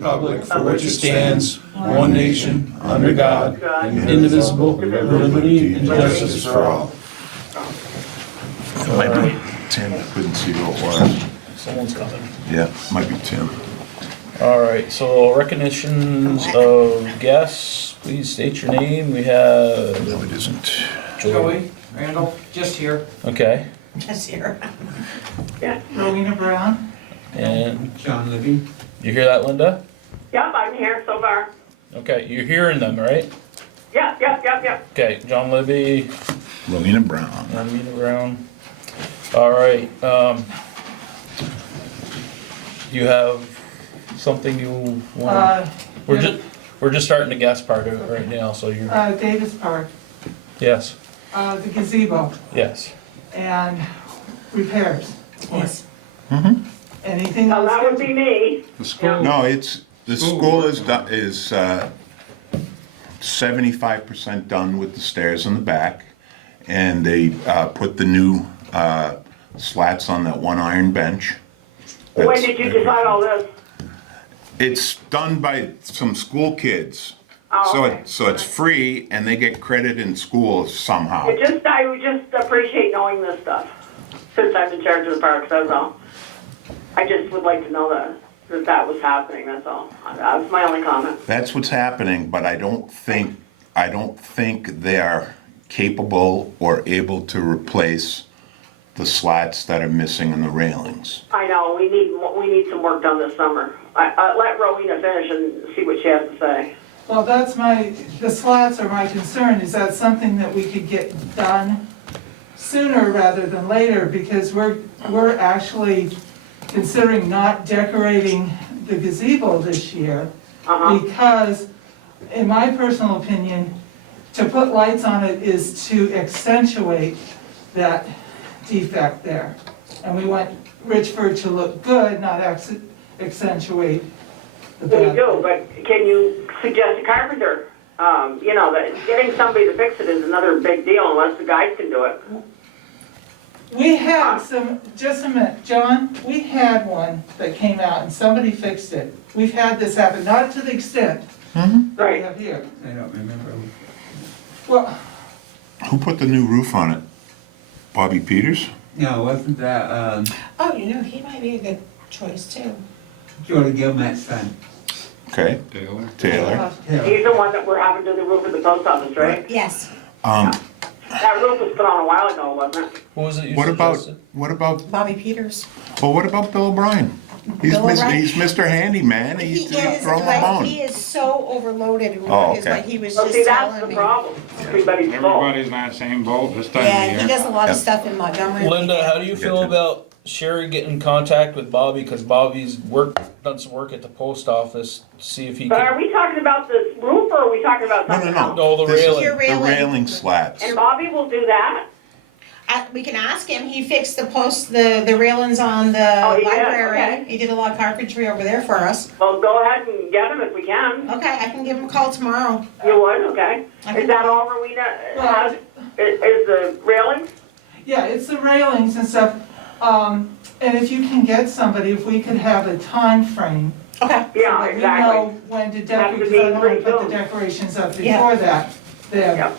republic for which it stands, one nation, under God, indivisible, with liberty and justice for all. It might be Tim, I couldn't see who it was. Someone's coming. Yeah, might be Tim. All right, so recognitions of guests, please state your name. We have No, it isn't. Joey Randall, just here. Okay, Just here. Rowena Brown. and John Libby. you hear that, Linda? Yep, I'm here so far. Okay, you're hearing them, right? Yep. Okay, John Libby, Rowena Brown. Amina Brown. All right, you have something you want? We're just starting the guest part of it right now, so you're, Davis Park, yes, the gazebo, yes. and repairs. Yes. Anything Well, else? that would be me. The school? No, the school is 75% done with the stairs in the back, and they put the new slats on that one iron bench. When That's- did you decide all this? It's done by some school kids. Oh, okay. So it's free, and they get credit in school somehow. I would just appreciate knowing this stuff, since I'm in charge of the parks, that's all. I just would like to know that was happening, that's all. That was my only comment. That's what's happening, but I don't think they are capable or able to replace the slats that are missing in the railings. I know, we need some work done this summer. Let Rowena finish and see what she has to say. Well, the slats are my concern. Is that something that we could get done sooner rather than later? Because we're actually considering not decorating the gazebo this year. Because, in my personal opinion, to put lights on it is to accentuate that defect there. And we want Richford to look good, not accentuate the We bad. do, but can you suggest a carpenter? That getting somebody to fix it is another big deal unless the guys can do it. We had just a minute, John, we had one that came out and somebody fixed it. We've had this happen, not to the extent that we Right. have here. I don't remember. Well, Who put the new roof on it? Bobby Peters? No, wasn't that, Oh, he might be a good choice too. Jordan Gilmet's son? Okay. Taylor. He's the one that we're having to do the roof at the post office, right? Yes. That roof was put on a while ago, wasn't it? What was it you What suggested? about Bobby Peters. what about Bill O'Brien? He's Bill O'Brien? Mr. Handyman. He's throw him a Like, bone. he is so overloaded in Oh, work, is okay. what he was Well, just see, that's telling the me. problem. Everybody's full. Everybody's in that same boat this time Yeah, of he year. does a lot of Yep. stuff in Montgomery. Linda, how do you feel about Sherry getting in contact with Bobby, because Bobby's done some work at the post office, see if he But are can. we talking about this roof or are we talking about something else? No, the This is railing. Your railing. The railing slats. And Bobby will do that? We can ask him, he fixed the railings on the Oh, he did? library. Okay. He did a lot of carpentry over there for us. Well, go ahead and get him if we can. Okay, I can give him a call tomorrow. You would, okay. Is that all Rowena has? Is the railings? yeah, it's the railings and stuff. And if you can get somebody, if we could have a time frame. Okay. Yeah, So that we exactly. know when to Has decorate, to because be I don't want to pretty put soon. the decorations up Yeah. before that. Then, Yep.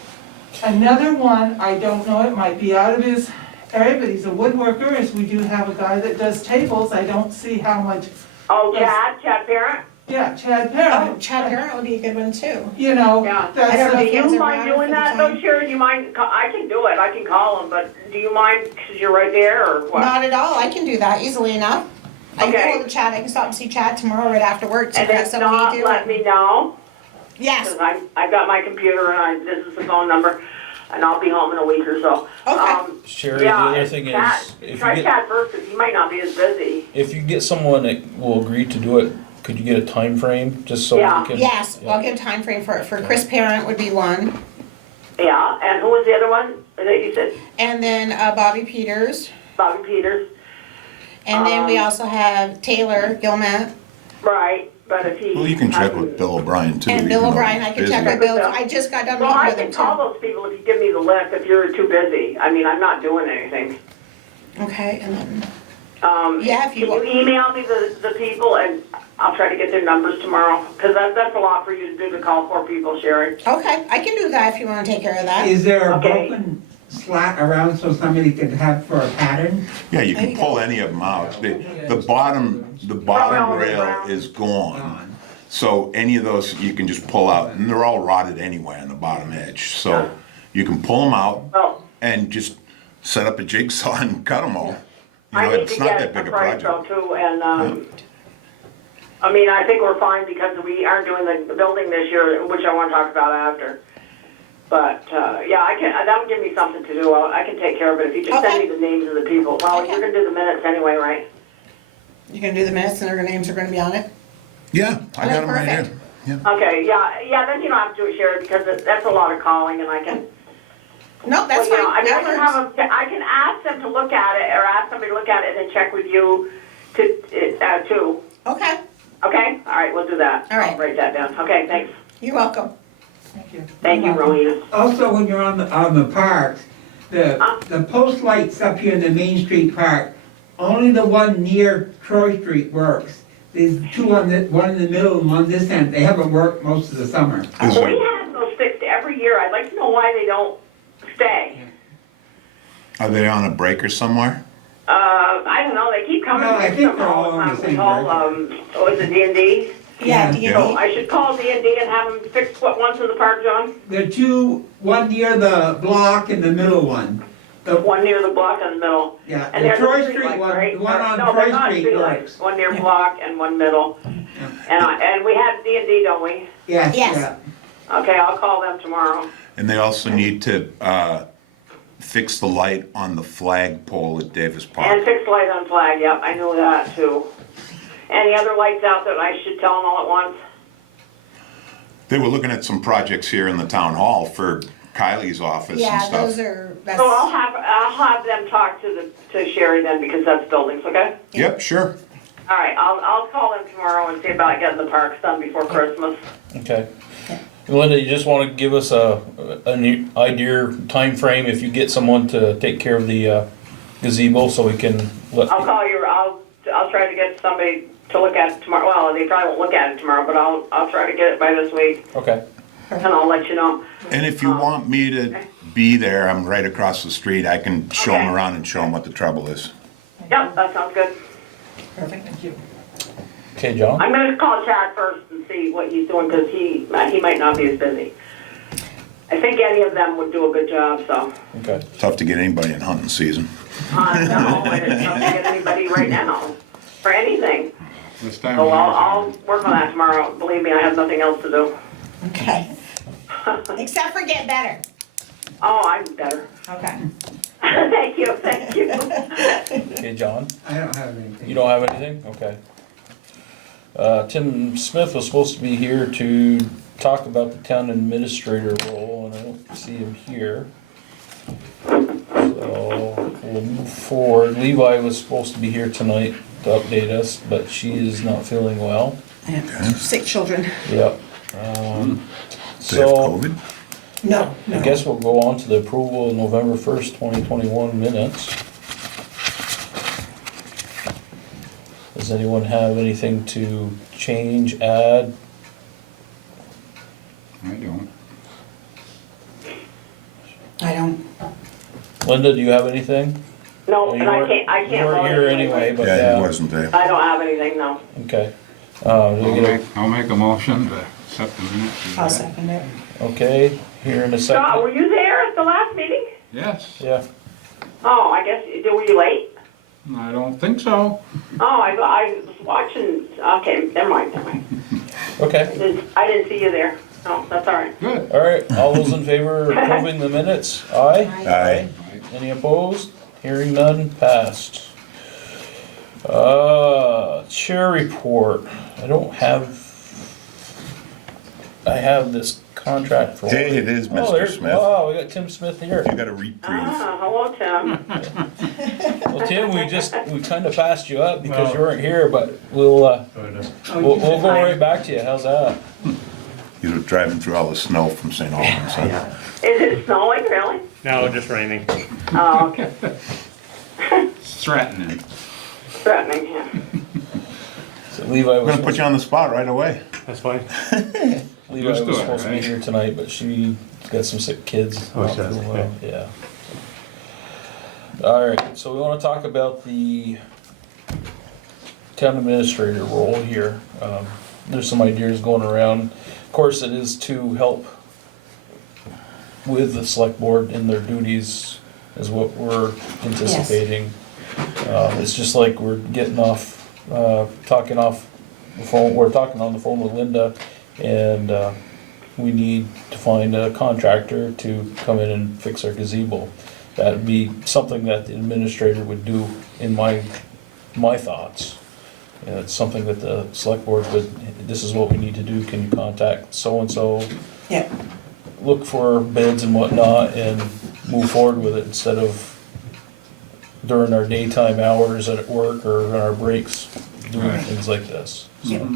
another one, I don't know, it might be out of his area, but he's a woodworker, is we do have a guy that does tables. I don't see how much, Oh, Yes. Chad Parent? yeah, Chad Oh, Parent. Chad Parent would be a good one too. You know, Yeah. that's. I don't know Do if he has you a mind router doing for the that though, time. Sherry? Do you mind? I can do it. I can call him, but do you mind because you're right there or what? Not at all, I can do that easily enough. I can Okay. go to Chad, I can stop and see Chad tomorrow right after work, so And that's if something not, you do. let me know. Yes, Because I've got my computer and this is the phone number and I'll be home in a week or so. Okay. Sherry, the Yeah, other and thing Chad, is, if try you get, Chad first because he might not be as busy. if you get someone that will agree to do it, could you get a time frame, just so Yeah. we can? yes, Yeah. I'll get a time frame for it, for Chris Parent would be one, Yeah, and who was the other one that you said? and then Bobby Peters, Bobby Peters. and then we Um, also have Taylor Gilmet, Right, but if he. Well, you can check with Bill O'Brien too. and even Bill though O'Brien, I he's can check busy. with Bill, Bill. I just got done Well, meeting I with him can call too. those people if you give me the list if you're too busy. I mean, I'm not doing anything. Okay, and then, Yeah, if you Can you email me the people and I'll try to get their numbers tomorrow? Because that's a lot for you to do to call 4 people, Sherry. Okay, I can do that if you wanna take care of that. Is there a Okay. broken slat around so somebody could have for a pattern? Yeah, you There can you pull go. any of them out. The bottom rail is gone. So any of those you can just pull out, and they're all rotted anyway on the bottom edge. So you can pull them out Well, and just set up a jigsaw and cut them all. You I know, need it's to not get that a big a price though project. too, and, I mean, I think we're fine because we aren't doing the building this year, which I wanna talk about after. But, yeah, that would give me something to do. I can take care of it if you just send Okay. me the names of the people. Well, Okay. you're gonna do the minutes anyway, right? You're gonna do the minutes and their names are gonna be on it? Yeah, I got them right here. Perfect. Yeah. Okay, yeah, then you don't have to do it, Sherry, because that's a lot of calling and I can, No, that's well, you fine, know, I mean, I that can works. have them, I can ask them to look at it, or ask somebody to look at it and then check with you too. Okay, Okay, all right, we'll do that. All right. I'll write that down. Okay, thanks. you're welcome. Thank you. Thank you, Rowena. Also, when you're on the parks, the post lights up here in the Main Street Park, only the one near Troy Street works. There's 2 on the, one in the middle and one this end. They haven't worked most of the summer. Is We there- have those fixed every year. I'd like to know why they don't stay. Are they on a breaker somewhere? I don't know, they keep coming Well, I to think some they're all all the on time. the We same call, breaker. is it D&D? Yeah, Yeah. So D&D. I should call D&D and have them fix what ones in the park, John? There are 2, one near the block and the middle one. The, One near the block in the middle. yeah, And the there's Troy a Street streetlight, one, right? the one on No, they're Troy not Street streetlights. works. One near block and one middle. And we have D&D, don't we? Yes, Yes. yeah. Okay, I'll call them tomorrow. And they also need to fix the light on the flagpole at Davis And Park. fixed light on flag, yep, I knew that too. Any other lights out that I should tell them all at once? They were looking at some projects here in the town hall for Kylie's office and Yeah, stuff. those are, that's, So I'll have them talk to Sherry then, because that's buildings, okay? Yep, sure. All right, I'll call them tomorrow and see about getting the parks done before Christmas. Okay. Linda, you just wanna give us a idea, time frame if you get someone to take care of the gazebo so we can let. I'll call you, I'll try to get somebody to look at it tomorrow. Well, they probably won't look at it tomorrow, but I'll try to get it by this week, Okay, and I'll let you know. And if you want me to be there, I'm right across the street. I can show them Okay. around and show them what the trouble is. Yep, that sounds good. Perfect, thank you. okay, John? I'm gonna call Chad first and see what he's doing, because he might not be as busy. I think any of them would do a good job, so. Okay, Tough to get anybody in hunting season. No, and it's not to get anybody right now for anything. This time So of year. I'll work on that tomorrow. Believe me, I have nothing else to do. okay. Except for get better. Oh, I'm better. Okay. Thank you, thank you. okay, John? I don't have anything. You don't have anything? Okay. Tim Smith was supposed to be here to talk about the town administrator role, and I don't see him here. So, we'll move forward. Levi was supposed to be here tonight to update us, but she is not feeling well. Yeah, sick children. Yep. Do they have So, COVID? No, I guess we'll go on to the approval of November 1st, 2021 minutes. Does anyone have anything to change, add? I don't. I don't. Linda, do you have anything? No, You and I weren't- can't You weren't vote here anyway, but Yeah, yeah. he wasn't there. I don't have anything, no. Okay. I'll make a motion to accept the minutes. as I'll read. second it. Okay, here in a Scott, were second. you there at the last meeting? Yes, Yeah, Oh, I guess, were you late? I don't think so. Oh, I was watching, okay, never mind. okay. I didn't see you there. No, that's all right. Good. All right, all those in favor of approving the minutes? Aye? Aye. Any opposed? Hearing none, passed. Chair report. I don't have, I have this contract for. Hey, it is Oh, Mr. there's, Smith. wow, we got Tim Smith here. You got a reprieve. Ah, hello, Tim. Well, Tim, we kind of passed you up because you weren't here, but we'll go right back to you. How's that? You were driving through all the snow from St. Albans, huh? Is it snowing, really? No, just raining. Oh, okay. It's threatening. threatening, yeah. So Levi We're was gonna put you on the spot right away. That's fine. Levi Used to was it, supposed to be right? here tonight, but she got some sick kids. Oh, Not she does, feeling well, yeah. All right, so we want to talk about the town administrator role here. There's some ideas going around. Of course, it is to help with the select board in their duties, is what we're anticipating. It's just like we're getting off, talking off the phone, we're talking on the phone with Linda, and we need to find a contractor to come in and fix our gazebo. That'd be something that the administrator would do in my thoughts. And it's something that the select board would, this is what we need to do, can you contact so-and-so? Yeah. Look for bids and whatnot and move forward with it instead of during our daytime hours at work or on our breaks, doing Right. things like this. Yeah.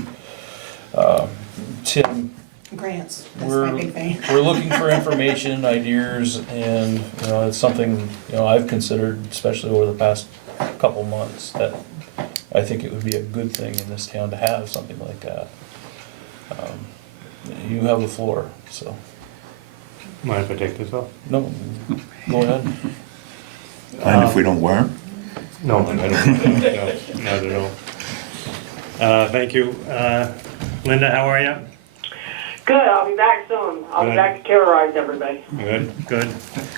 Tim, Grants, that's we're, my big thing. we're looking for information, ideas, and, you know, it's something, you know, I've considered, especially over the past couple months, that I think it would be a good thing in this town to have something like that. You have the floor, so, Mind if I take this off? no, go ahead. And if we don't wear 'em? No, I don't, no, not at all. Thank you. Linda, how are you? Good, I'll be back soon. I'll be Good. back to terrorize everybody. Good, good.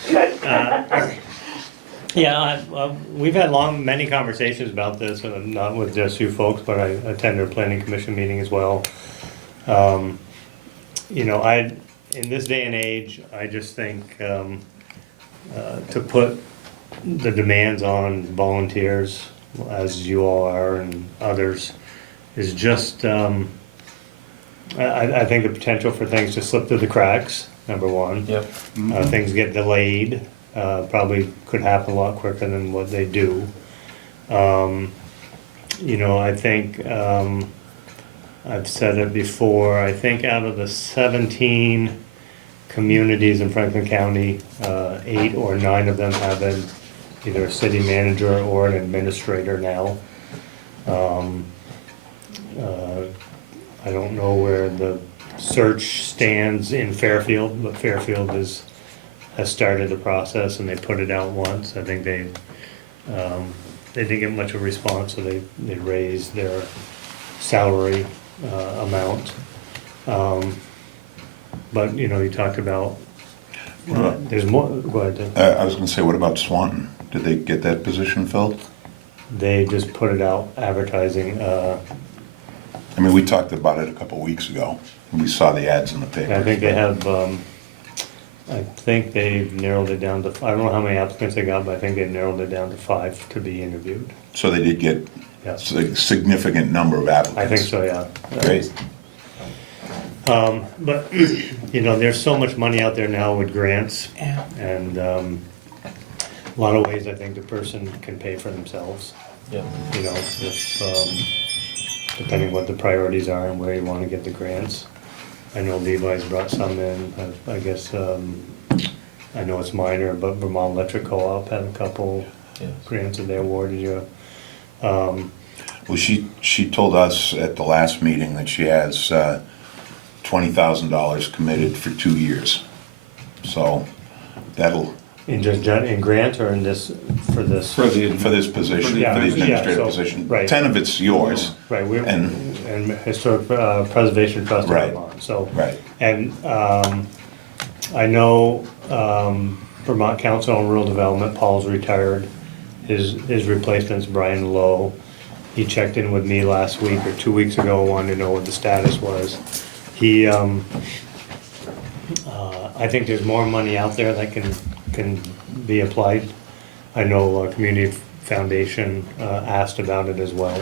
Good. Yeah, we've had many conversations about this, not with just you folks, but I attended a planning commission meeting as well. You know, in this day and age, I just think to put the demands on volunteers, as you all are and others, is just, I think the potential for things to slip through the cracks, number one. Yep. Things get delayed, probably could happen a lot quicker than what they do. You know, I think, I've said it before, I think out of the 17 communities in Franklin County, 8 or 9 of them have either a city manager or an administrator now. I don't know where the search stands in Fairfield, but Fairfield has started the process and they put it out once. I think they didn't get much of a response, so they raised their salary amount. But, you know, you talked about, there's more, go ahead, Tim. I was gonna say, what about Swanton? Did they get that position filled? They just put it out advertising, I mean, we talked about it a couple weeks ago, and we saw the ads in the paper. I think they have, I think they've narrowed it down to, I don't know how many applicants they got, but I think they've narrowed it down to 5 to be interviewed. So they did get Yeah. a significant number of applicants. I think so, yeah. Great. But, you know, there's so much money out there now with grants, Yeah. and a lot of ways I think the person can pay for themselves. Yep. You know, if, depending what the priorities are and where you wanna get the grants. I know Levi's brought some in, I guess, I know it's minor, but Vermont Electric Co-op had a couple Yes. grants that they awarded you. Well, she told us at the last meeting that she has $20,000 committed for 2 years. So that'll, In grant or in this, for this? For the. for this position, for Yeah, the administrative so, position. right. 10 of it's yours. Right, we're, And- and Historic Preservation Trust of Right. Vermont, so. Right. And, I know, Vermont Council on Rural Development, Paul's retired, his replacement's Brian Lowe. He checked in with me last week or 2 weeks ago, wanted to know what the status was. He, I think there's more money out there that can be applied. I know Community Foundation asked about it as well.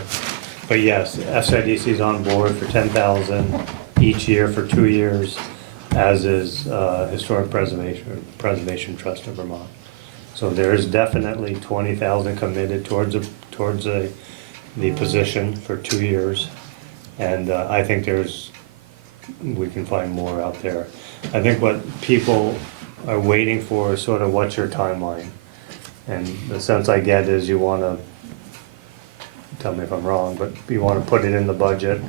But yes, SIDC's on board for 10,000 each year for 2 years, as is Historic Preservation Trust of Vermont. So there is definitely 20,000 committed towards the position for 2 years. And I think we can find more out there. I think what people are waiting for is sort of what's your timeline? And the sense I get is you want to tell me if I'm wrong, but you wanna put it in the budget.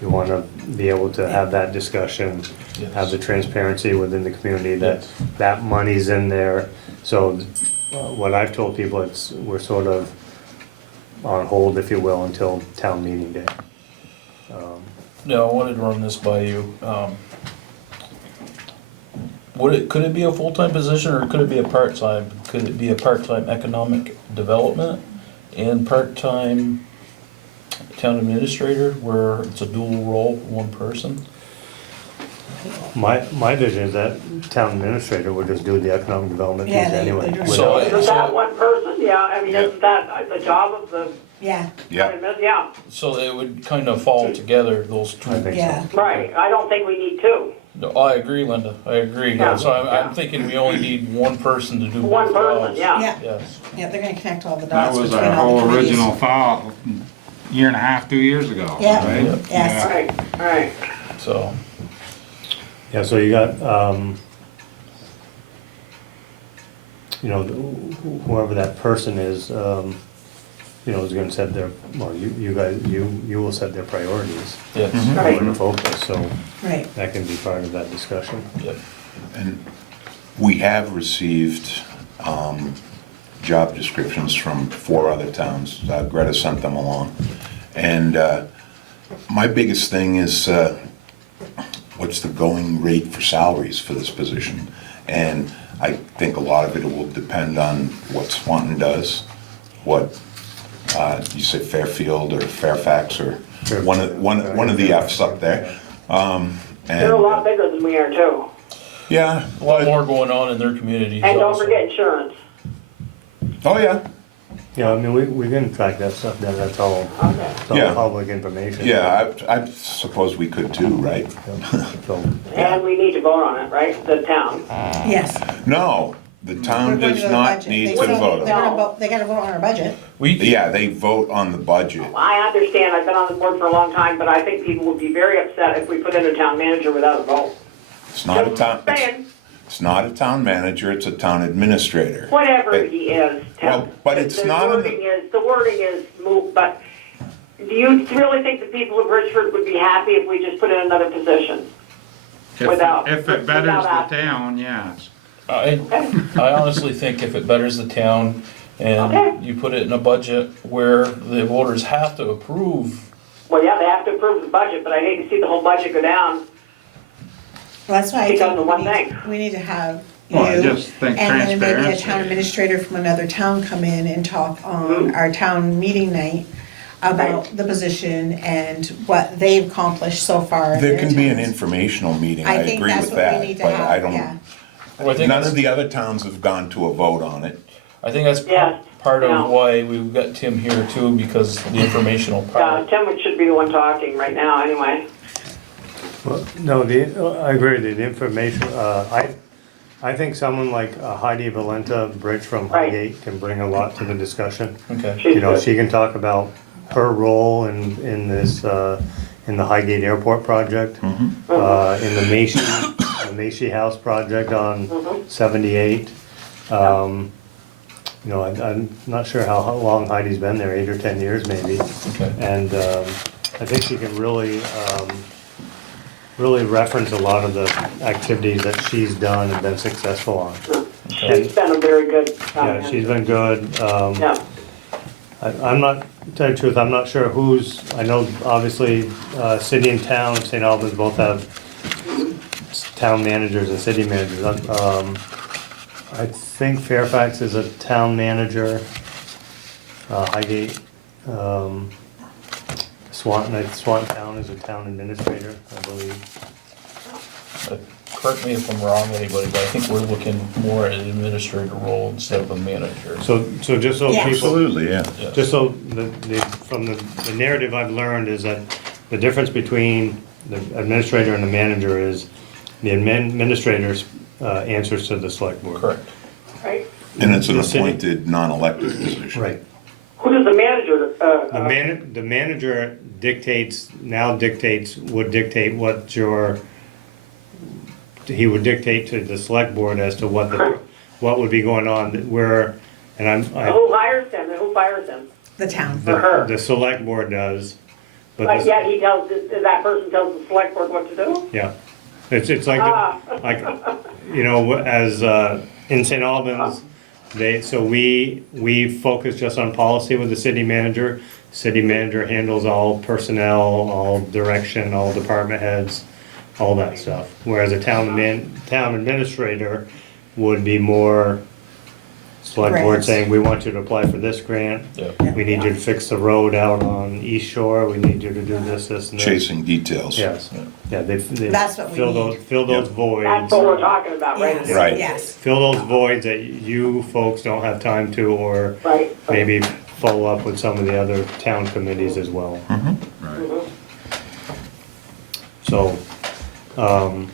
You wanna be able to have that discussion, have the transparency within the community that that money's in there. So, what I've told people, we're sort of on hold, if you will, until town meeting day. No, I wanted to run this by you. Could it be a full-time position or could it be a part-time? Could it be a part-time economic development and part-time town administrator where it's a dual role, one person? My vision is that town administrator would just do the economic development piece Yeah, anyway. they do. So, Isn't that one person? Yeah, I mean, isn't that the job of the, Yeah, Yeah, yeah, so they would kind of fall together, those two. I think yeah. right. I don't think we need two. No, I agree, Linda, I agree. Yeah. So I'm Yeah. thinking we only need one person to do both One person, jobs. yeah. Yeah, Yes. yeah, they're gonna connect all the That dots was between our all the whole committees. original file, year and a half, 2 years ago, Yeah. right? Yep. Yes. Right, right. So, Yeah, so you got, you know, whoever that person is, you know, is gonna set their, well, you guys, you will set their priorities. yes, Right. Where to focus, so Right, that can be part of that discussion. yep. and we have received job descriptions from 4 other towns. Greta sent them along. And my biggest thing is what's the going rate for salaries for this position? And I think a lot of it will depend on what Swanton does, what, you say Fairfield or Fairfax or one of the Fs up there. They're a lot bigger than we are too. Yeah. A lot more going on in their communities. And don't also. forget insurance. Oh, yeah. Yeah, I mean, we can track that stuff down, that's all, Okay. it's all Yeah. public information. Yeah, I suppose we could too, right? So, And we need to vote on it, right? The town. yes. No, the We're town going does to the not budget. need They to still- vote they're on gonna vote- They gotta vote on our budget. We, Yeah, they vote on the budget. I understand, I've been on the board for a long time, but I think people would be very upset if we put in a town manager without a vote. It's not a town, Saying, it's not a town manager, it's a town administrator. whatever It- he is. Well, but it's not in The wording is moved, but do you really think the people of Richford would be happy if we just put in another position? If Without- it betters without the asking. town, yes. I honestly think if it betters the town Okay. and you put it in a budget where the voters have to approve, Well, yeah, they have to approve the budget, but I hate to see the whole budget go down. Well, that's why I Because think of one thing. we need to have you, Well, I and just think then maybe a transparency. town administrator from another town come in and talk on our town meeting night about the position and what they've accomplished so far. in There their can be an towns. informational meeting, I I think agree that's with what we that, need to but I have, yeah. don't, well, I think none of that's, the other towns have gone to a vote on it. I think that's Yeah. part Yeah. of why we've got Tim here too, because the informational Yeah, part. Tim should be the one talking right now, anyway. well, no, I agree, the information, I think someone like Heidi Valenta, Bridge from Right. Highgate, can bring a lot to the discussion. Okay, She's You know, good. she can talk about her role in this, in the Highgate Airport project, in the Macy House project on 78. You know, I'm not sure how long Heidi's been there, 8 or 10 years maybe. okay. And I think she can really reference a lot of the activities that she's done and been successful on. She's been a very good. Yeah, she's been good. Yeah, I'm not, to tell you the truth, I'm not sure who's, I know obviously, city and town, St. Albans both have town managers and city managers. I think Fairfax is a town manager, Highgate, Swanton Town is a town administrator, I believe. Correct me if I'm wrong, anybody, but I think we're looking more at an administrator role instead of a manager. So just so Yeah. people, Absolutely, yeah. Yes. just so from the narrative I've learned is that the difference between the administrator and the manager is the administrator's answers to the select board. Correct. right. And it's an The city- appointed, non-elected position. Right. Who does the manager, The manager would dictate what he would dictate to the select board as to what would be going on, where, and who hires him and who fires him? the town. For her. The select board does, but But this- yet he tells, that person tells the select board what to do? yeah. It's like, like, you know, as, in St. Albans, we focus just on policy with the city manager. City manager handles all personnel, all direction, all department heads, all that stuff. Whereas a town administrator would be more select board Grants. saying, we want you to apply for this grant. Yeah. We need you to fix the road out on East Shore, we need you to do this, this, and this. Chasing details. Yes, yeah, they That's what we fill need. those Yep. voids. That's what we're talking about, right? Yes, Right. yes. Fill those voids that you folks don't have time to, or Right. maybe follow up with some of the other town committees as well. Right. So, Do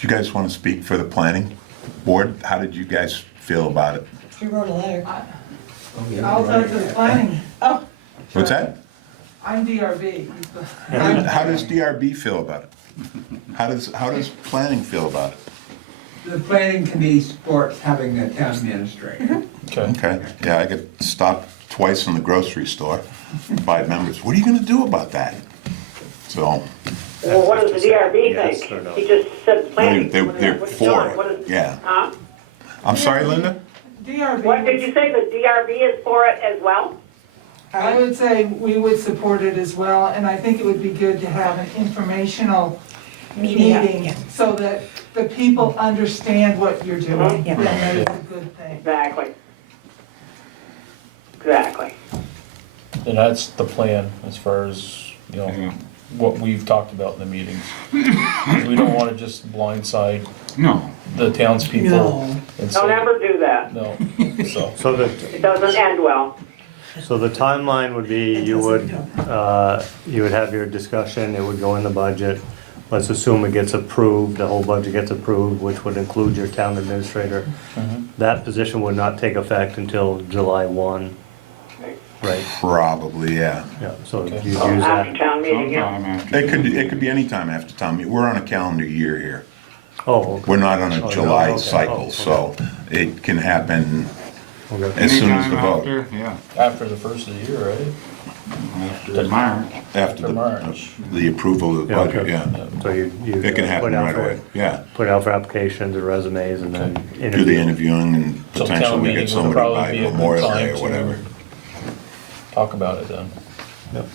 you guys want to speak for the planning board? How did you guys feel about it? You wrote a letter. I'll talk to the planning. Oh, What's that? I'm DRB. How does DRB feel about it? How does planning feel about it? The planning committee supports having a town administrator. Okay. Okay, yeah, I got stopped twice in the grocery store by members. What are you gonna do about that? So, Well, what does the DRB Yes think? or no? He just said planning. they're What's for John? What it, is- yeah. Huh? I'm sorry, Linda? DRB. What, did you say the DRB is for it as well? I would say we would support it as well, and I think it would be good to have an informational media, meeting yeah. so that the people understand what you're doing, Yeah. and that is a good thing. Exactly. Exactly. And that's the plan as far as, you know, Yeah. what we've talked about in the meetings. We don't wanna just blindside No, the townspeople No. and Don't say, ever do that. no, so. so It doesn't end well. the timeline would be, It you would doesn't have your discussion, it would go in the budget. Let's assume it gets approved, the whole budget gets approved, which would include your town administrator. That position would not take effect until July 1, right? Probably, yeah. Yeah, so Okay. you'd use After that. town meeting, yeah. sometime after. It could be any time after town meeting. We're on a calendar year here. Oh, okay. We're not on Oh, a no, July okay. cycle, Oh, so it can happen Okay. as soon as Anytime the vote. after, yeah, After the first of the year, right? after March. After March. the approval of the Yeah, budget, okay. yeah. So you It can happen put out right for- away, yeah. Put out for applications and resumes and then Do the interview. interviewing and So town potentially we meeting get would somebody probably by be a good Memorial time Day or to whatever. Talk about it then. Yep.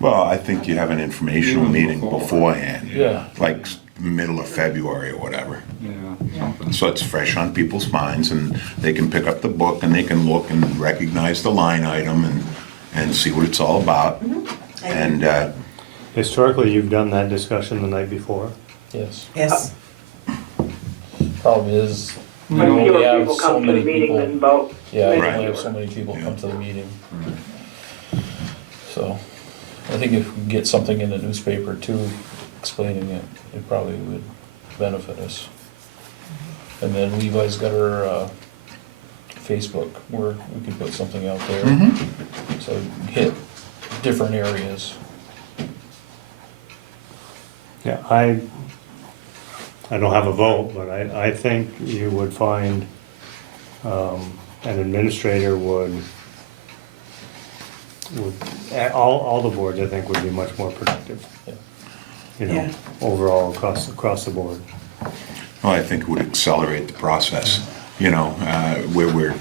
Well, I think you have an informational meeting beforehand. Yeah. Like middle of February or whatever. Yeah, something. So it's fresh on people's minds and they can pick up the book and they can look and recognize the line item and see what it's all about. And, Historically, you've done that discussion the night before. Yes. Yes. Problem is, you When only fewer have people so come to the many meeting than people. vote. Yeah, you Right. only have so many people come to the meeting. So, I think if we get something in the newspaper too, explaining it, it probably would benefit us. And then Levi's got her, Facebook, where we could put something out there. So hit different areas. Yeah, I don't have a vote, but I think you would find, an administrator would, all the boards, I think, would be much more productive. Yeah. You know, Yeah. overall, across the board. well, I think it would accelerate the process, you know, where we're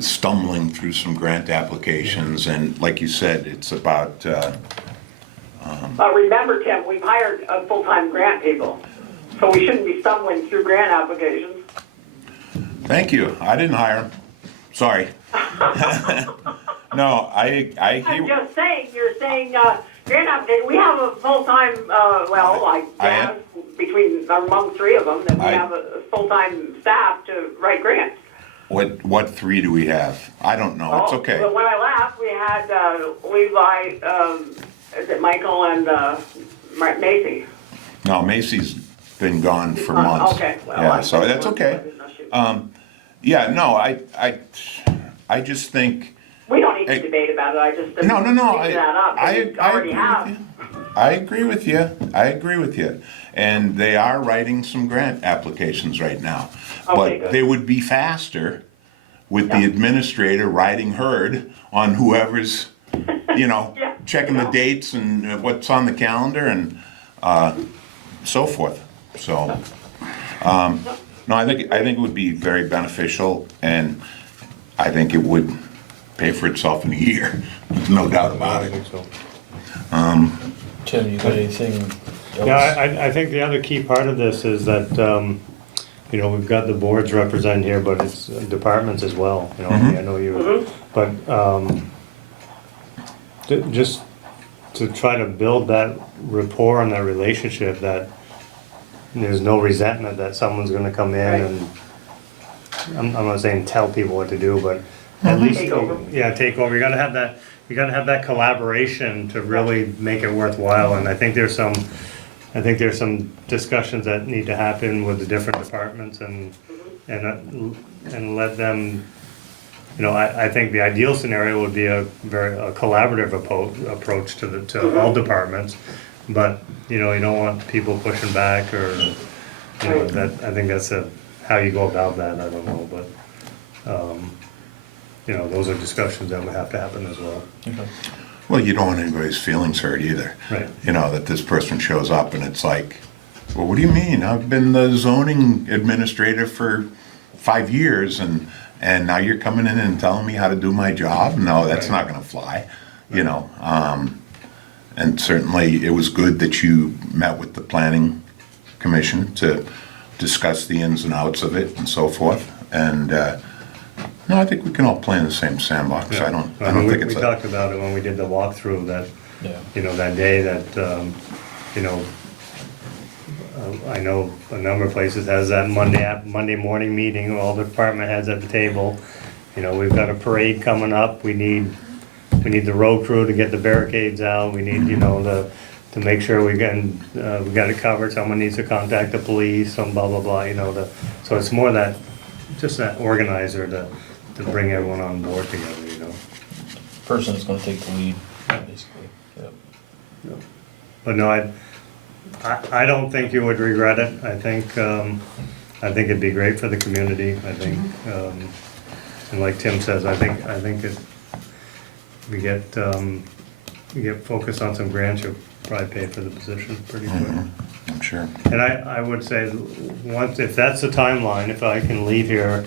stumbling through some grant applications and like you said, it's about, But remember, Tim, we've hired full-time grant people, so we shouldn't be stumbling through grant applications. thank you, I didn't hire him, sorry. No, I I'm hear, just saying, you're saying, grant application, we have a full-time, well, like, I- between, among three of them, that we I- have a full-time staff to write grants. what three do we have? I don't know, it's Oh, okay. But when I left, we had Levi, is it Michael and Macy? No, Macy's been gone for Oh, months. okay, well, Yeah, I- so that's I okay. didn't know she- Yeah, no, I just think, We don't need to Hey. debate about it, I just no, bring that up, 'cause we already have. I agree with you, I agree with you. And they are writing some grant applications right now. Okay, But good. they would be faster with the administrator riding herd on whoever's, Yeah. checking the dates and what's on the calendar and so forth. So, no, I think it would be very beneficial, and I think it would pay for itself in a year. There's no doubt about I it. think so. Tim, you got anything else? Yeah, I think the other key part of this is that, we've got the boards represented here, but it's departments as well, I know you, but, just to try to build that rapport and that relationship, that there's no resentment that someone's gonna come in Right. and, I'm not saying tell people what to do, but at least. Take over. Yeah, take over, you gotta have that collaboration to really make it worthwhile, and I think there's some discussions that need to happen with the different departments and let them, I think the ideal scenario would be a collaborative approach to all departments, but, you don't want people pushing back or, that, I think that's how you go about that, I don't know, but, those are discussions that would have to happen as well. Okay. Well, you don't want anybody's feelings hurt either. Right. That this person shows up and it's like, well, what do you mean? I've been the zoning administrator for 5 years and now you're coming in and telling me how to do my job? No, that's Right. not gonna fly, And certainly it was good that you met with the planning commission to discuss the ins and outs of it and so forth. And, no, I think we can all play in the same sandbox. I don't think it's We talked about it when we did the walkthrough, that, Yeah. that day that, I know a number of places has that Monday morning meeting, all the department heads at the table. We've got a parade coming up, we need the road crew to get the barricades out, we need, to make sure we got it covered, someone needs to contact the police, some blah, blah, blah, so it's more that, just that organizer to bring everyone on board together, Person that's gonna take the lead, basically, yeah. But no, I don't think you would regret it. I think it'd be great for the community. I think, and like Tim says, I think we get focused on some grants, you'll probably pay for the position pretty quick. I'm sure. And I would say, if that's the timeline, if I can leave here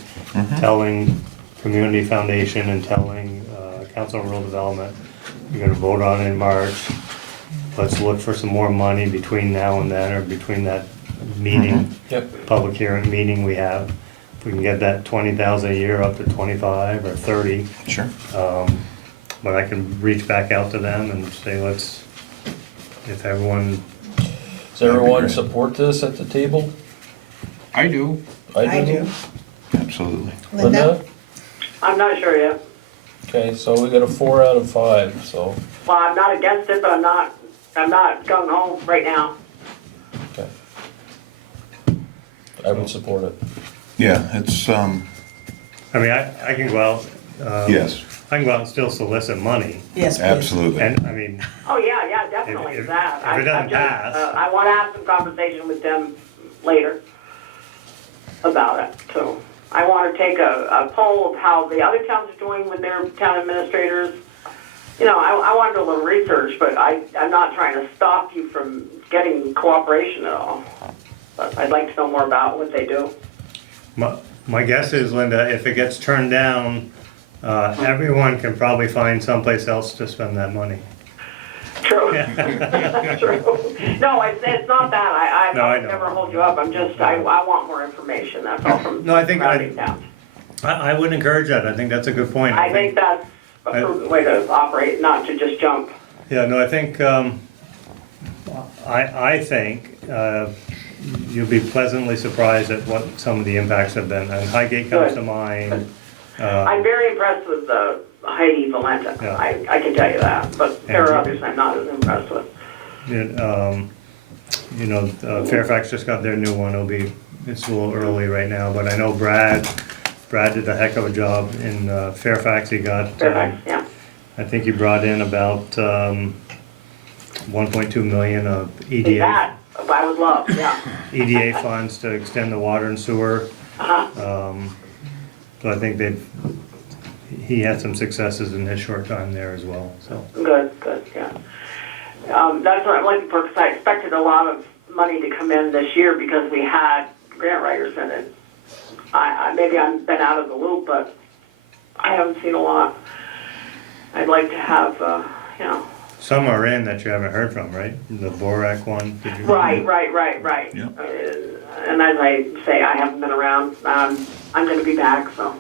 telling Community Foundation and telling Council on Rural Development, you're gonna vote on it in March, let's look for some more money between now and then, or between that meeting, Yep. public hearing meeting we have. If we can get that 20,000 a year up to 25 or 30, Sure. but I can reach back out to them and say, if everyone, Does everyone great. support this at the table? I do. I do. Absolutely. Linda? I'm not sure yet. Okay, so we got a 4 out of 5, so, Well, I'm not against it, but I'm not gung ho right now. okay. I would support it. Yeah, it's, I mean, I can go out. yes, I can go out and still solicit money, Yes, please. absolutely. and, I mean, Oh, yeah, definitely, If- that. if it doesn't I just, pass- I wanna have some conversation with them later about it, so. I wanna take a poll of how the other towns are doing with their town administrators. I wanna do a little research, but I'm not trying to stop you from getting cooperation at all. But I'd like to know more about what they do. my guess is, Linda, if it gets turned down, everyone can probably find someplace else to spend that money. True. True. No, it's not that. No, I I know. never hold you up. I'm just, I want more information, that's all from No, I think surrounding towns. I would encourage that, I think that's a good point. I think that's a prudent way to operate, not to just jump. Yeah, no, I think, I think, you'll be pleasantly surprised at what some of the impacts have been, and Highgate comes Good. to mind. I'm very impressed with Heidi Valenta. Yeah. I can tell you that, but there And- are others I'm not as impressed with. Fairfax just got their new one, it's a little early right now, but I know Brad did a heck of a job in Fairfax, he got, Fairfax, yeah. I think he brought in about 1.2 million of EDA, That, I would love, yeah. EDA funds to extend the water and sewer. Uh-huh. So I think he had some successes in his short time there as well, so. Good, yeah. That's what I'm looking for, because I expected a lot of money to come in this year because we had grant writers in it. Maybe I've been out of the loop, but I haven't seen a lot. I'd like to have, you know. Some are in that you haven't heard from, right? The Borac one, did you? Right. Yeah. And as I say, I haven't been around. I'm going to be back, so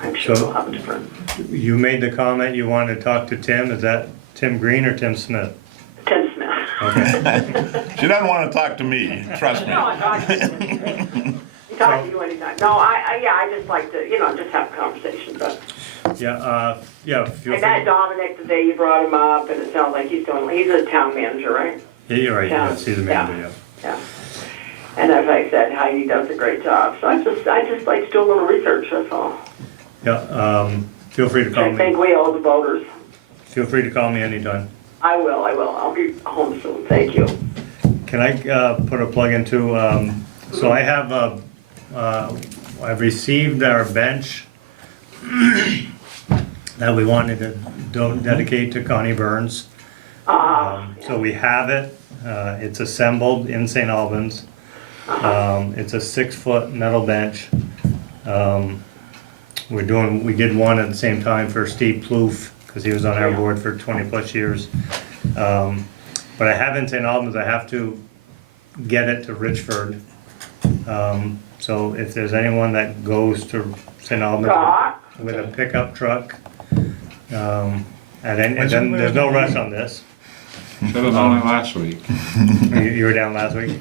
I'm sure So- we'll have a different. You made the comment you wanted to talk to Tim, is that Tim Green or Tim Smith? Tim Smith. Okay. She doesn't want to talk to me, trust me. No, I'm talking to you. Talk to you anytime. No, I just like to, just have a conversation, but. Yeah, feel I free. met Dominic the day you brought him up, and it sounds like he's a town manager, right? Yeah, you're right, Yeah. yes, he's the manager, yeah. Yeah. And as I said, Heidi does a great job, so I just like to do a little research, that's all. Yeah, feel free to call I think me, we owe the voters. feel free to call me anytime. I will, I'll be home soon, thank you. Can I put a plug into, so I have, I've received our bench that we wanted to dedicate to Connie Burns. So we have it, it's assembled in St. Albans. It's a 6-foot metal bench. We did one at the same time for Steve Plouffe, because he was on our board for 20+ years. But I have in St. Albans, I have to get it to Richford. So if there's anyone that goes to St. Albans with a pickup truck, and then there's no rush on this. Should have known it last week. You were down last week?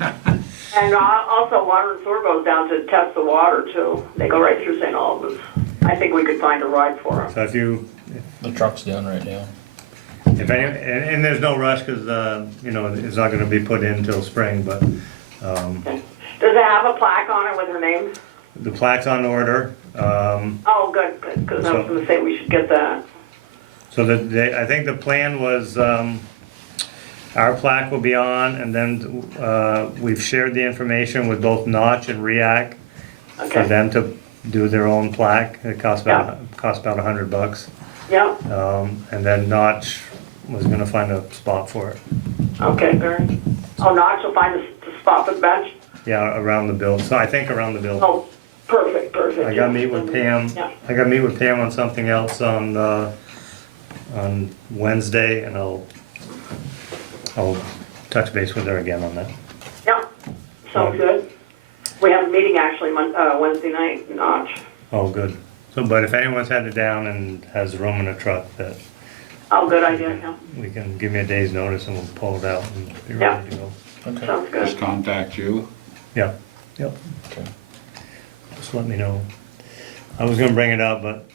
And also Water and Sewer goes down to test the water too. They go right through St. Albans. I think we could find a ride for them. So if you, The truck's down right now. if any, and there's no rush, because, it's not gonna be put in until spring, but, Does it have a plaque on it with her name? the plaque's on order. Oh, good, because I was gonna say we should get that. So I think the plan was, our plaque will be on, and then, we've shared the information with both Notch and REAC for Okay, them to do their own plaque. It costs about $100. yeah, And then Notch was gonna find a spot for it. okay, very. Oh, Notch will find the spot for the bench? Yeah, around the building, so I think around the building. Oh, perfect. I gotta meet with Pam, Yeah. I gotta meet with Pam on something else on Wednesday, and I'll touch base with her again on that. Yeah, sounds good. We have a meeting actually Wednesday night, Notch. Oh, good. So, but if anyone's headed down and has room in a truck, that Oh, good idea, yeah. we can give me a day's notice and we'll pull it out and be Yeah. ready to go. Okay. Sounds Just good. contact you. Yeah, yep, Okay. just let me know. I was gonna bring it up, but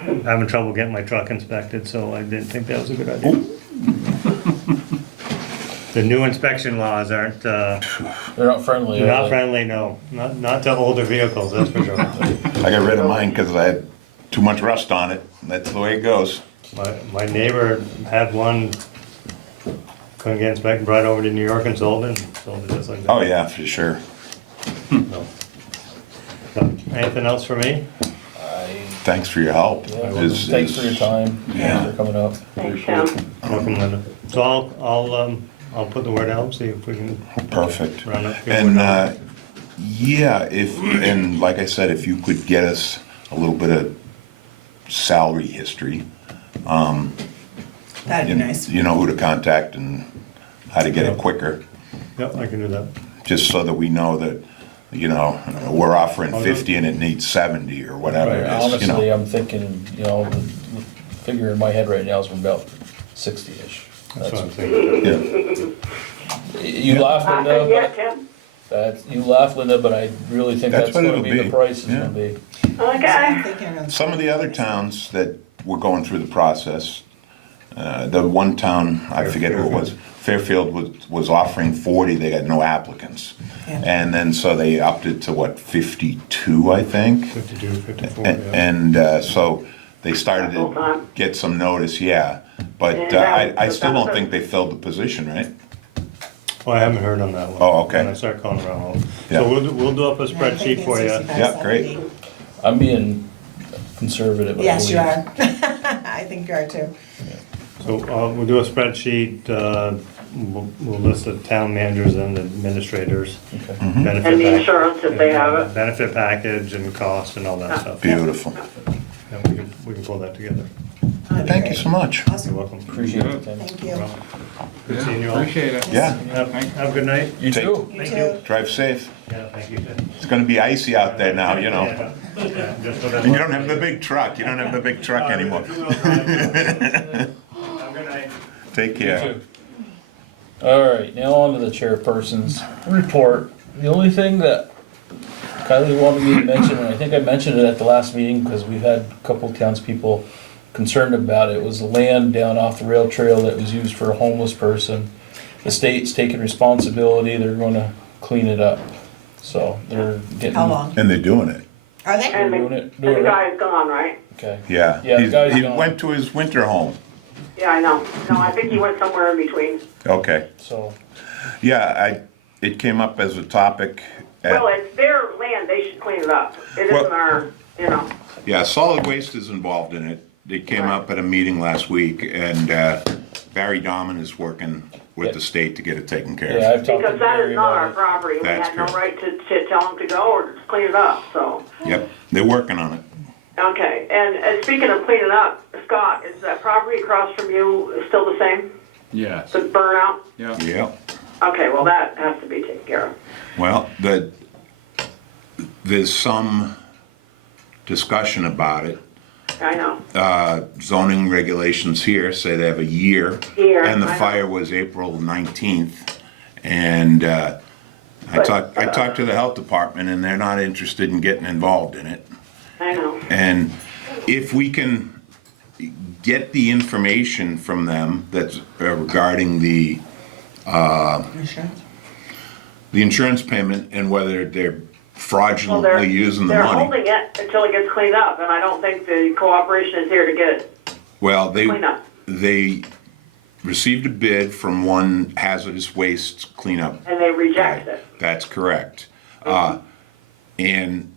I'm having trouble getting my truck inspected, so I didn't think that was a good idea. The new inspection laws aren't, They're not friendly. are not they? friendly, no, not to older vehicles, that's for sure. I got rid of mine because I had too much rust on it. That's the way it goes. My neighbor had one, couldn't get inspected, brought it over to New York and sold it just like that. Oh, yeah, for sure. So, anything else for me? Thanks for your help. Yeah, Is- thanks is- for your time. Yeah. Thanks for coming up. Thanks, Tim. Welcome, Linda. So I'll put the word out, see if we can Perfect. run up. And, yeah, and like I said, if you could get us a little bit of salary history, That'd be nice. you know who to contact and how to get it quicker, Yep, I can do that. just so that we know that, we're offering 50 and it needs 70 or whatever Right, it is, honestly, I'm thinking, the figure in my head right now is about 60-ish. That's what I'm thinking. Yeah. You laugh, Linda, Yeah, but Tim. you laugh, Linda, but I really think That's that's what gonna it'll be the be. price is Yeah. gonna be. Okay. Some of the other towns that were going through the process, the one town, I forget who it was, Fairfield was offering 40, they got no applicants. Yeah. And then so they upped it to 52, I think? 52, 54, And, yeah. and so they started to Full-time. get some notice, yeah. But Yeah, I still don't think they filled the position, right? Well, I haven't heard on that one. Oh, okay. When I start calling around. Yeah. So we'll do up a spreadsheet for you. Yeah, great. I'm being conservative, I Yes, you believe. are. I think you are too. So we'll do a spreadsheet, we'll list the town managers and administrators. Okay. benefit And the pack- insurance if they have it. Benefit package and cost and all that stuff. Beautiful. Yeah, we can pull that together. Thank you so much. You're Awesome, welcome. Appreciate it, Tim. thank you. Good seeing you all. Appreciate it. Yeah, Have a good night. You Take- too. You Thank too. you. drive safe. Yeah, thank you. Tim. It's gonna be icy out there now, you know. Yeah, just so that- And you don't have the big truck, you don't have the big truck anymore. Have a good night. Take You care. too. All right, now on to the chairperson's report. The only thing that Kylie wanted me to mention, and I think I mentioned it at the last meeting, because we've had a couple of townspeople concerned about it, was the land down off the rail trail that was used for a homeless person. The state's taking responsibility, they're gonna clean it up. So they're getting. How long? And they're doing it. Are they? And Doing the, it, and doing the it. guy's gone, right? Okay. Yeah. Yeah, the He's- guy's He gone. went to his winter home. Yeah, I know. No, I think he went somewhere in between. Okay. So, Yeah, it came up as a topic. Well, it's their land, they should clean it up. It Well- isn't our, you know. Yeah, solid waste is involved in it. It came up at a meeting last week, and Barry Dahman is working with the state to get it taken care yeah, of. I've talked to Because that Barry is not our about it. property. We That's had no correct. right to tell them to go or to clean it up, so. Yep, they're working on it. Okay, and speaking of cleaning up, Scott, is that property across from you still the same? Yes. The burnout? Yeah. Yeah. Okay, well, that has to be taken care of. Well, there's some discussion about it. I know. Zoning regulations here say they have a year. Year, And the I know. fire was April 19th. And I But, talked to the health department, and they're not interested in getting involved in it. I know. And if we can get the information from them that's regarding the Insurance? insurance payment and whether they're Well, fraudulently using the they're money. holding it until it gets cleaned up, and I don't think the cooperation is here to get it Well, cleaned up. they received a bid from one hazardous waste cleanup. And they reject it. That's correct. And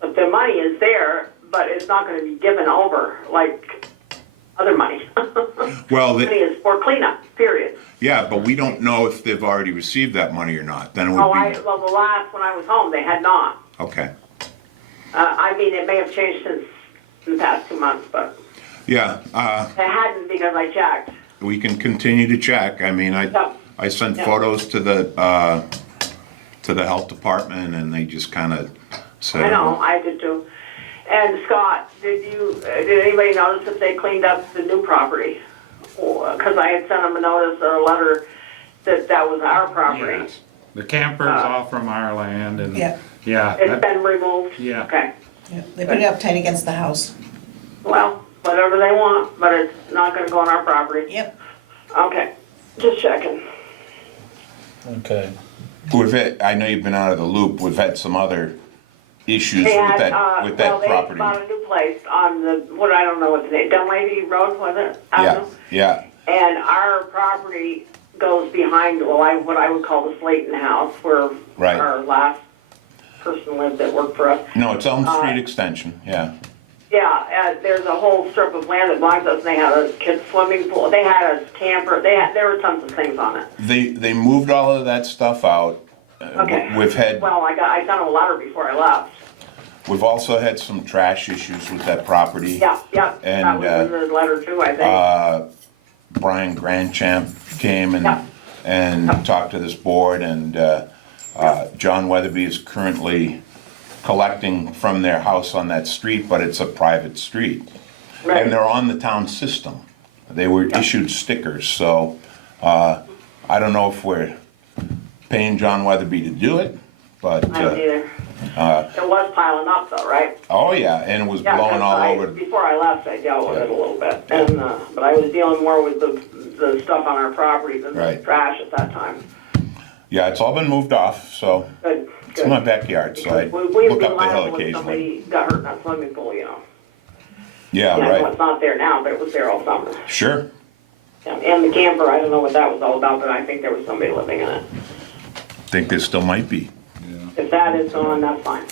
But the money is there, but it's not gonna be given over like other money. well, Money is for cleanup, period. yeah, but we don't know if they've already received that money or not. Then it Oh, would be, well, the last, when I was home, they had not. okay. I mean, it may have changed since the past 2 months, but Yeah, it hadn't because I checked. we can continue to check. I mean, Yeah. I sent Yeah. photos to the health department, and they just kind of said. I know, I did too. And Scott, did anybody notice if they cleaned up the new property? Because I had sent them a notice or a letter that that was our property. Yes. The camper's off from our land and, Yeah. yeah. It's that- been removed? Yeah. Okay. Yeah, they put it up tight against the house. Well, whatever they want, but it's not gonna go on our property. Yep. Okay, just checking. okay. I know you've been out of the loop. We've had some other issues They with had, that they property. bought a new place on the, I don't know what the name, Dunleavy Road, was it? Yeah, Avenue? yeah, And our property goes behind, what I would call the Slayton house, where Right. our last person lived that worked for us. no, it's Elm Street Extension, yeah. Yeah, there's a whole strip of land that belongs to us, and they had a kid's swimming pool, they had a camper, there were tons of things on it. They moved all of that stuff out. Okay. We've had, Well, I sent them a letter before I left. we've also had some trash issues with that property. Yeah, that And, was in the letter too, I think. Brian Grandchamp came Yeah. and talked to this board, and John Weatherby is currently collecting from their house on that street, but it's a private street. Right. And they're on the town system. They were issued stickers, so I don't know if we're paying John Weatherby to do it, but, I don't either. It was piling up though, right? oh yeah, and it was Yeah, blowing 'cause all over. before I left, I dealt with it a little bit, and, but I was dealing more with the stuff on our property than the Right. trash at that time. Yeah, it's all been moved off, so Good, it's in my good. backyard, so I Because we'd look be up the hill liable if occasionally. somebody got hurt in that swimming pool, you know. Yeah, I know right, it's not there now, but it was there all summer. sure. And the camper, I don't know what that was all about, but I think there was somebody living in it. Think there still might be. If that is gone, that's fine.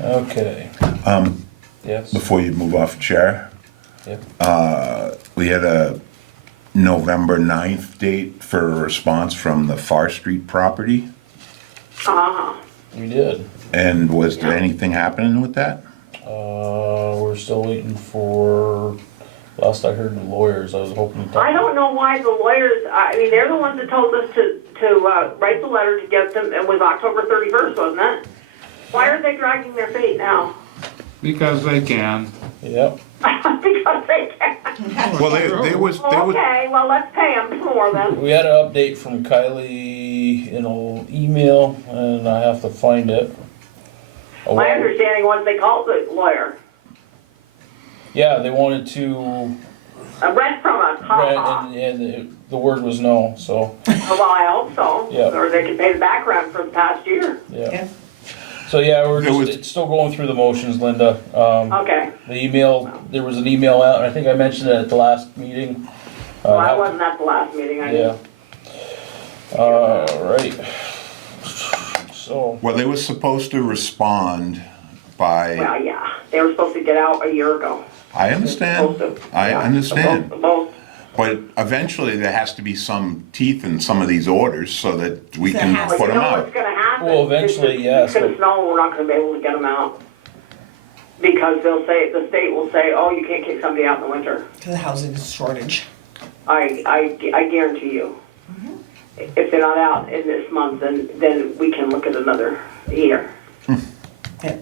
Okay. Yes, Before you move off chair, yep. we had a November 9th date for a response from the Far Street property. Uh-huh. We did. And was there anything happening with that? We're still waiting for, last I heard, the lawyers. I was hoping to talk. I don't know why the lawyers, I mean, they're the ones that told us to write the letter to get them, it was October 31st, wasn't it? Why are they dragging their feet now? Because they can. Yep. Because they can. Well, there was, Okay, well, let's pay them some more then. We had an update from Kylie in an email, and I have to find it. My understanding was they called the lawyer. Yeah, they wanted to Rent from us, ha rent, ha. and the word was no, so, Well, I hope so. Yeah. Or they could pay the back rent for the past year. yeah. So, yeah, we're There was- just, it's still going through the motions, Linda. Okay. The email, there was an email out, and I think I mentioned it at the last meeting. Well, I wasn't at the last meeting, I Yeah. Right. So, well, they were supposed to respond by, Well, yeah, they were supposed to get out a year ago. I understand, I understand. Both. But eventually there has to be some teeth in some of these orders so that we There can has But put you them know out. what's gonna happen? Well, eventually, yes, It's gonna but- snow, we're not gonna be able to get them out. Because they'll say, the state will say, oh, you can't kick somebody out in the winter. To the housing shortage. I guarantee you. If they're not out in this month, then we can look at another year. Yeah.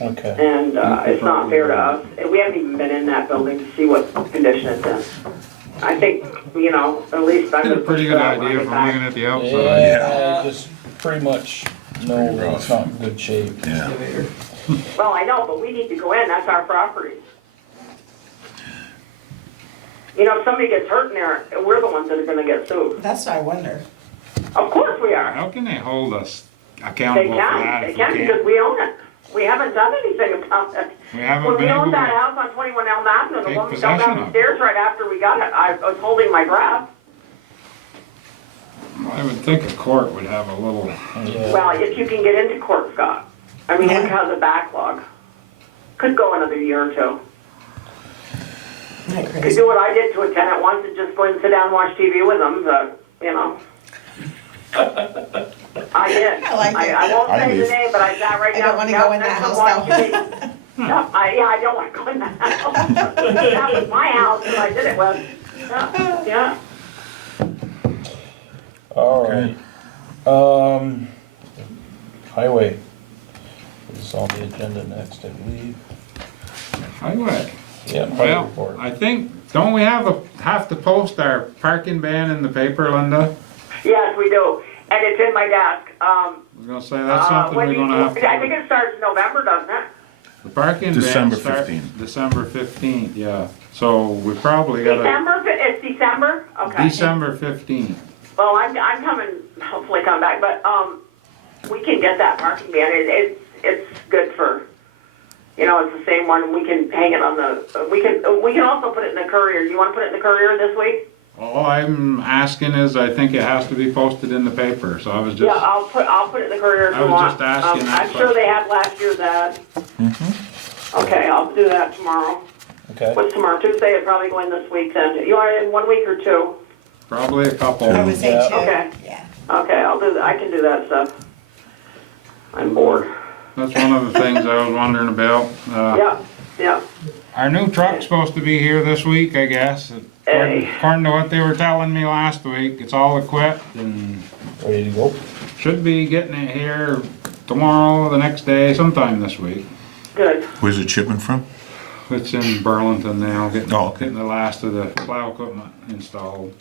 okay. And it's not fair to us. And we haven't even been in that building to see what condition it's in. I think, you know, at least I'm Did a gonna pretty push good that when I idea get from back. looking at the outside. Yeah, just pretty much, no, pretty rough. it's not in good shape. Yeah. Well, I know, but we need to go in, that's our property. You know, if somebody gets hurt in there, we're the ones that are gonna get sued. That's what I wonder. Of course we are. How can they hold us They accountable for that can if we because can't? we own it. We haven't done anything about it. We haven't When been we able owned that to. house on 21 Elm Avenue, the take woman fell down possession the of it. stairs right after we got it. I was holding my breath. I would think a court would have a little, Yeah. Well, if you can get into court, Scott. I mean, Yeah. look how the backlog. Could go another year or two. Isn't that Could crazy? do what I did to a tenant once and just go and sit down and watch TV with them, but, you know. I did. I like it. I won't I say the leave. name, but I sat right I down. don't wanna down go in that next to house, watch though. TV. No, I don't want to go in that house. That was my house that I did it with. Yeah. All right. Highway is on the agenda next, I believe. highway. Yeah, highway Well, report. I think, don't we have to post our parking ban in the paper, Linda? Yes, we do. And it's in my desk. I was gonna say, that's something when we're you- gonna have I think to. it starts in November, doesn't it? The parking ban December starts 15th. December 15th, yeah. So we probably gotta, It's December? Okay. December 15th. Well, I'm coming, hopefully come back, but, we can get that parking ban. It's good for, you know, it's the same one. We can hang it on the, we can also put it in the Courier. You wanna put it in the Courier this week? All I'm asking is, I think it has to be posted in the paper, so I was Yeah, just, I'll put it in the Courier if I you was want. just asking that I'm sure they had last year's ad. Okay, I'll do that tomorrow. Okay, What's tomorrow? Tuesday, it'll probably go in this week then. You want it in 1 week or 2? probably a couple. I would say Yeah. two. Okay. Yeah. Okay, I'll do that. I can do that stuff. I'm bored. That's one of the things I was wondering about. Yeah. Our new truck's supposed to be here this week, I guess. Hey. According to what they were telling me last week, it's all equipped and ready to go? should be getting it here tomorrow, the next day, sometime this week. Good. Where's it shipping from? It's in Burlington now, Oh, okay. getting the last of the plow equipment installed.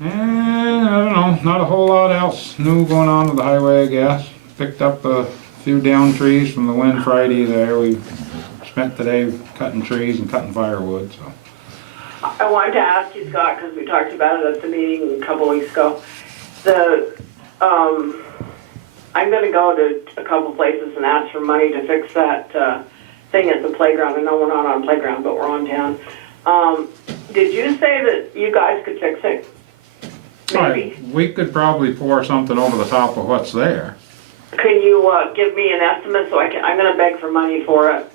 And I don't know, not a whole lot else new going on with the highway, I guess. Picked up a few down trees from the wind Friday there. We spent today cutting trees and cutting firewood, so. I wanted to ask you, Scott, because we talked about it at the meeting a couple weeks ago. I'm going to go to a couple places and ask for money to fix that thing at the playground. I know we're not on playground, but we're on town. did you say that you guys could fix it? Maybe. We could probably pour something over the top of what's there. Can you, give me an estimate so I'm gonna beg for money for it?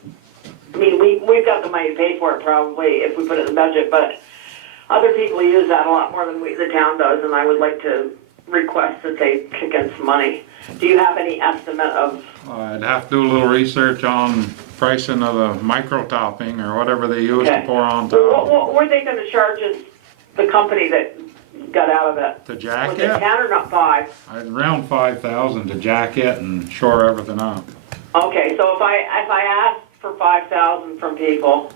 I mean, we've got the money to pay for it probably if we put it in the budget, but other people use that a lot more than the town does, and I would like to request that they kick in some money. Do you have any estimate of? I'd have to do a little research on pricing of the micro topping or whatever they use to Okay. pour on Well, top. what were they gonna charge us, the company that got out of it? To Was jack it it, 10 or not 5? around 5,000 to jack it and shore everything up. Okay, so if I asked for 5,000 from people,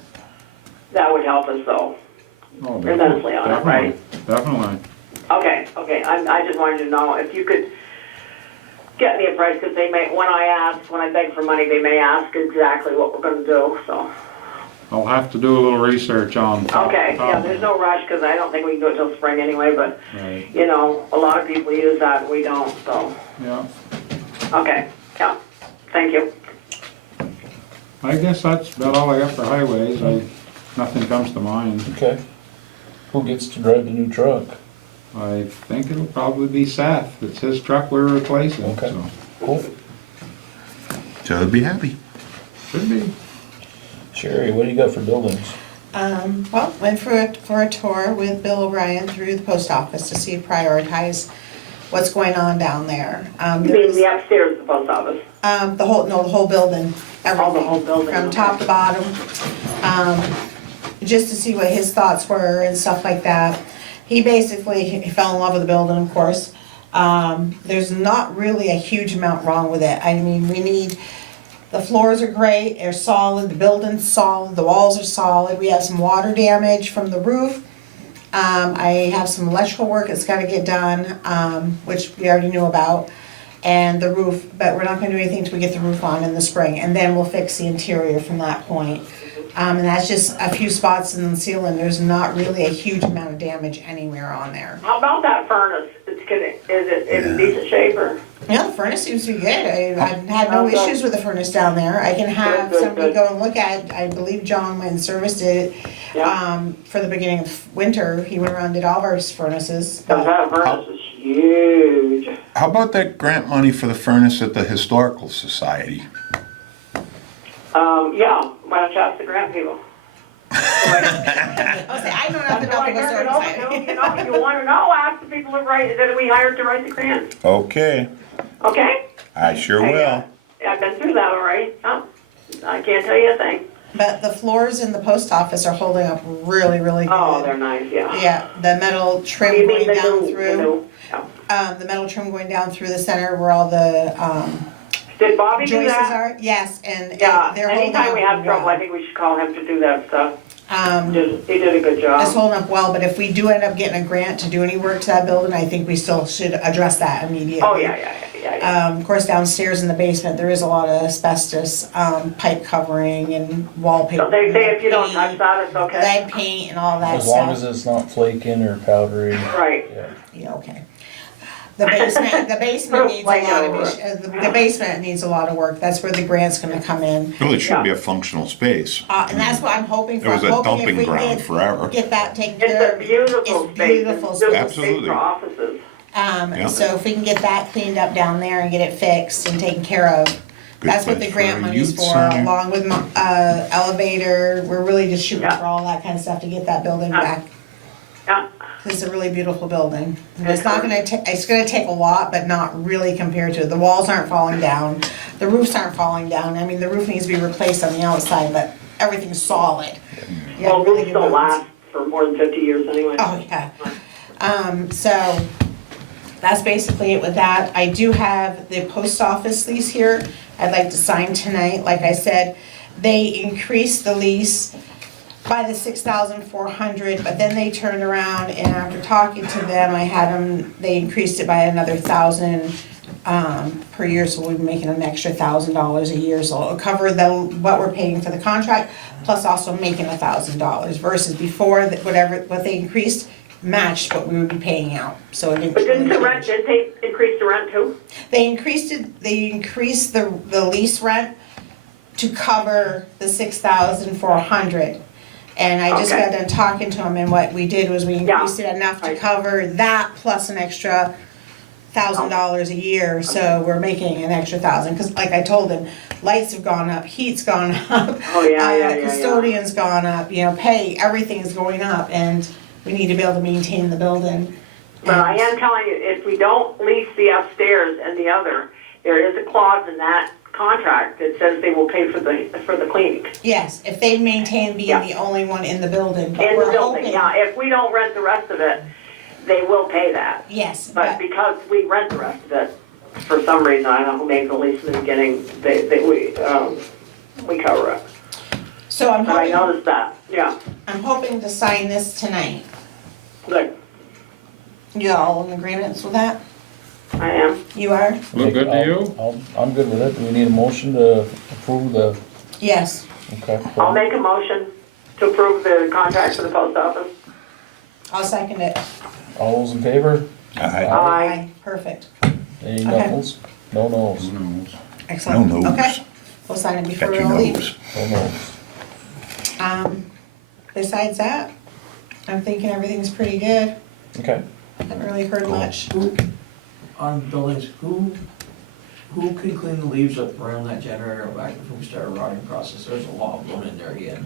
that would help us though. Oh, Immensely on it, right? Definitely. Okay, I just wanted to know if you could get me a price, because they may, when I beg for money, they may ask exactly what we're gonna do, so. I'll have to do a little research on. Okay, yeah, there's no rush, because I don't think we can do it till spring anyway, but, Right, you know, a lot of people use that and we don't, so. yeah. Okay, yeah, thank you. I guess that's about all I got for highways. Nothing comes to mind. Okay. Who gets to drive the new truck? I think it'll probably be Seth. It's his truck we're replacing, Okay. so. Cool. So they'll be happy. Should be. Sherry, what do you got for buildings? Well, went for a tour with Bill O'Brien through the post office to see, prioritize what's going on down there. You There mean was, the upstairs, the post office? the whole building, everything. the whole building, From okay. top to bottom. Just to see what his thoughts were and stuff like that. He he fell in love with the building, of course. There's not really a huge amount wrong with it. I mean, the floors are great, they're solid, the building's solid, the walls are solid. We have some water damage from the roof. I have some electrical work that's gotta get done, which we already knew about. And the roof, but we're not gonna do anything till we get the roof on in the spring, and then we'll fix the interior from that point. And that's just a few spots in the ceiling, there's not really a huge amount of damage anywhere on there. How about that furnace? Is it in decent shape or? Yeah, the furnace seems to be good, I've had no Okay. issues with the furnace down there. I can have Good, somebody good. go and look at, I believe John went and serviced it, Yeah. for the beginning of winter, he went around and did all of our furnaces. Cause that furnace is huge. How about that grant money for the furnace at the Historical Society? Yeah, why don't you ask the grant people? I'll say, I know nothing about the historical society. You wanna know, ask the people that we hired to write the grant, Okay, okay? I sure Hey, will. I've been through that already, I can't tell you a thing. But the floors in the post office are holding up really, really good. Oh, they're nice, yeah. Yeah, the metal trim You mean going the down new, through, yeah. the metal trim going down through the center where all the, Did Bobby do joists that? are, yes, and Yeah, they're holding up anytime we have trouble, I well. think we should call him to do that stuff. He He did a good It's job. holding up well, but if we do end up getting a grant to do any work to that building, I think we still should address that immediately. Oh, yeah. Of course, downstairs in the basement, there is a lot of asbestos, pipe covering and wallpaper. So they say if you don't paint, touch that, it's okay? Lead paint and all that As long as stuff. it's not flaking or powdery. Right. Yeah. Yeah, okay. The basement needs a Like lot of, over. the basement needs a lot of work, that's where the grant's gonna come in. Well, it should be a functional space. And that's what I'm hoping for. It was a I'm hoping if dumping we can ground forever. Get that taken It's care a of. beautiful It's space. beautiful It's space. space Absolutely. for offices. Yeah. So if we can get that cleaned up down there and get it fixed and taken care of, Good that's what place the for grant a money's youth for, center. along with elevator, we're really just shooting Yeah. for all that kind of stuff to get that building Yeah. back. Yeah, It's a really beautiful building. It's It's gonna take a lot, but not really compared to it. The walls aren't falling down, the roofs aren't falling down. I mean, the roof needs to be replaced on the outside, but everything's solid. Yeah, well, really roofs good don't buildings. last for more than 50 years anyway. Oh, yeah. So that's basically it with that. I do have the post office lease here. I'd like to sign tonight. Like I said, they increased the lease by the 6,400, but then they turned around and after talking to them, they increased it by another 1,000 per year, so we'll be making an extra $1,000 a year. So it'll cover what we're paying for the contract, plus also making $1,000 versus before, what they increased matched what we would be paying out, so it didn't. But didn't the really rent, change. didn't they increase the rent too? They increased the lease rent to cover the 6,400. And I just Okay. got done talking to him, and what we did was we increased it enough to Right. cover that plus an extra $1,000 a year, so we're making an extra 1,000, cause like I told him, lights have gone up, heat's gone up. Oh, yeah. Custodian's gone up, pay, everything's going up, and we need to be able to maintain the building. But I And- am telling you, if we don't lease the upstairs and the other, there is a clause in that contract that says they will pay for the cleaning. Yes, if they maintain being Yeah. the only one in the building, but In the we're building, hoping. yeah, if we don't rent the rest of it, they will pay that. Yes, But because we rent the rest of it, for some reason, I don't know who made the lease in the beginning, we cover it. so I'm But I hoping, noticed that, yeah, I'm hoping to sign this tonight. good, You all in agreement with that? I am. You are? Look good to you? I'm good with it. Do we need a motion to approve the, Yes. okay? I'll make a motion to approve the contract for the post office. I'll second it. All those in favor? Aye. Perfect. Any Okay. noes? No noes. Who knows? Excellent. No no's. Okay. We'll sign it before Got we your all leave. nose. No noes. Besides that, I'm thinking everything's pretty good. Okay. Haven't really heard much. On buildings, who can clean the leaves up around that generator back before we start a rotting process? There's a lot blown in there again.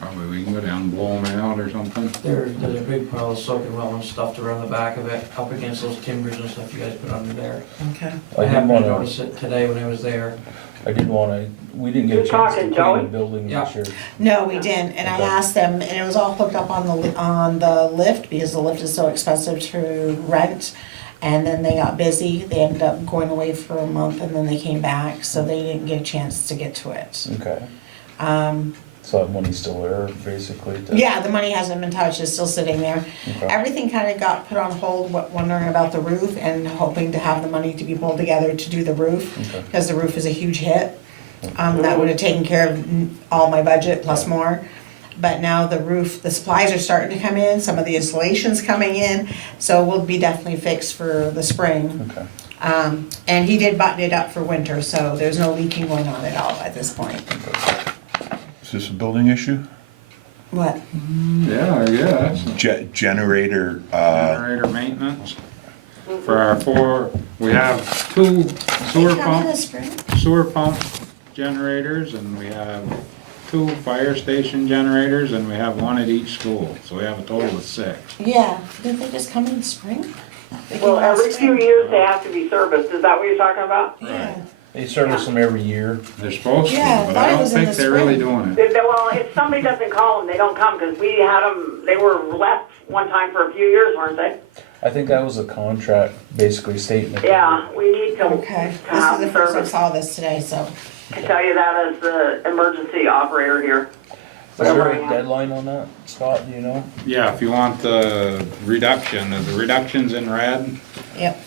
Probably we can go down and blow them out or something. There's a big pile of soaking wet and stuffed around the back of it, up against those timbers and stuff you guys put under there. Okay. I I did happened to wanna, notice it today when I was there. we didn't get a You're chance to talking, clean the Joey? building Yeah. this year. No, we didn't, and I Okay. asked them, and it was all hooked up on the lift, because the lift is so expensive to rent. And then they got busy, they ended up going away for a month, and then they came back, so they didn't get a chance to get to it. Okay. Um, So that money's still there, basically? to- yeah, the money hasn't been touched, it's still sitting there. Okay. Everything kinda got put on hold, wondering about the roof, and hoping to have the money to be pulled together to do the roof, Okay. because the roof is a huge hit. That would have taken care of all my budget plus more. But now the roof, the supplies are starting to come in, some of the installation's coming in, so we'll be definitely fixed for the spring. Okay. And he did button it up for winter, so there's no leaking going on at all at this point. Is this a building issue? What? Yeah, I guess. Generator, Generator maintenance. For our we have two They come in the spring? sewer pump generators, and we have two fire station generators, and we have one at each school, so we have a total of 6. Yeah, didn't they just come in the spring? They came Well, last every few spring. years they have to be serviced, is that what you're talking about? Yeah. They service them every year. They're supposed to, Yeah, but mine I don't was in think the they're really spring. doing it. Well, if somebody doesn't call them, they don't come, because we had them, they were left one time for a few years, weren't they? I think that was a contract basically stating it. Yeah, we need to Okay, to this is have the first I service. saw this today, so. I tell you that as the emergency operator here. Is there Whatever I a am. deadline on that, Scott, do you know? Yeah, if you want the reduction's in red, Yep,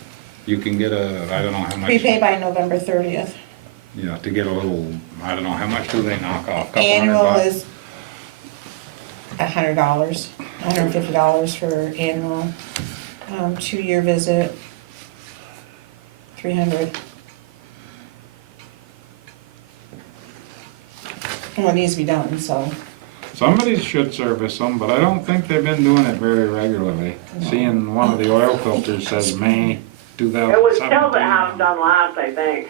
you can get I don't know how much. prepay by November 30th. Yeah, to get a little, I don't know, how much do they knock off? Couple Annual $100? is $100, $150 for annual. 2-year visit, 300. Well, it needs to be done, so. Somebody should service them, but I don't think they've been doing it very regularly. Seeing one of the oil filters says May 2017. It was Phil that had them done last, I think.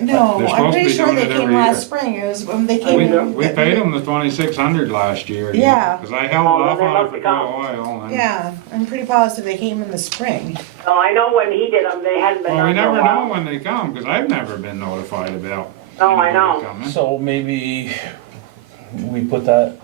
No, They're I'm supposed to pretty be sure doing they it came every last year. spring, it was when they came in. We paid them the 2,600 last year. Yeah. Because I held Oh, off then they on it must for have good come. oil. And, Yeah, I'm pretty positive they came in the spring. Well, I know when he did them, they hadn't been Well, we done for a never know while. when they come, because I've never been notified about. Oh, I anybody know. coming. So maybe we put that,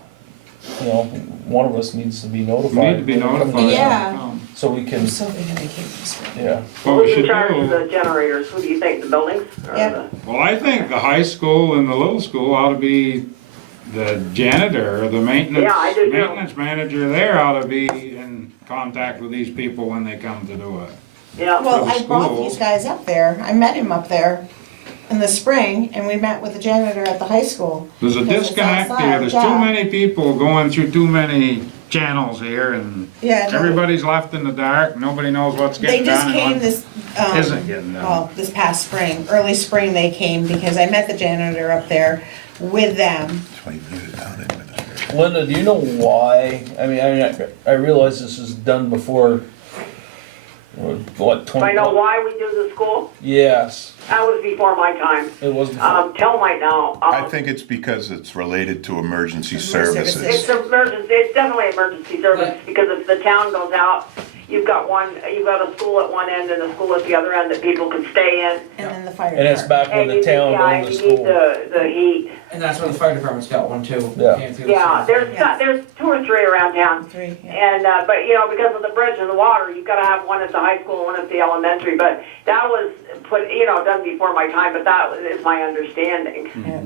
one of us needs to be notified. We need to be when they come notified. in, when they Yeah. come. So we can, I'm so thinking they came in the spring. yeah. What we Who's should in charge of do, the generators? Who do you think, the buildings? Or Yep. the- well, I think the high school and the little school ought to be the janitor or the maintenance, Yeah, I do too. maintenance manager there ought to be in contact with these people when they come to do it. Yeah, Well, the I brought school. these guys up there, I met him up there in the spring, and we met with the janitor at the high school. There's a Because it's disconnect outside, here, there's yeah. too many people going through too many channels here, and Yeah, no, everybody's left in the dark, nobody knows what's they getting just done came and this, what isn't getting done. well, this past spring, early spring they came, because I met the janitor up there with them. 20 minutes down administration. Linda, do you know why? I realize this is done before, what, Do I 20? know why we do the school? Yes, That was before my time. it was before. Tel might know. I think it's because it's related to emergency Services. services. It's emergency, it's definitely emergency service, because if the town goes out, you've got a school at one end and a school at the other end that people can stay in. And then the fire And it's department. back when And the you town yeah, owned the you school. need the heat. And that's where the fire department's got one too. Yeah. Came through the Yeah, same- there's 2 or 3 around town. 3, yeah. And, but you know, because of the bridge and the water, you've gotta have one at the high school and one at the elementary, but that was done before my time, but that is my understanding. Yeah.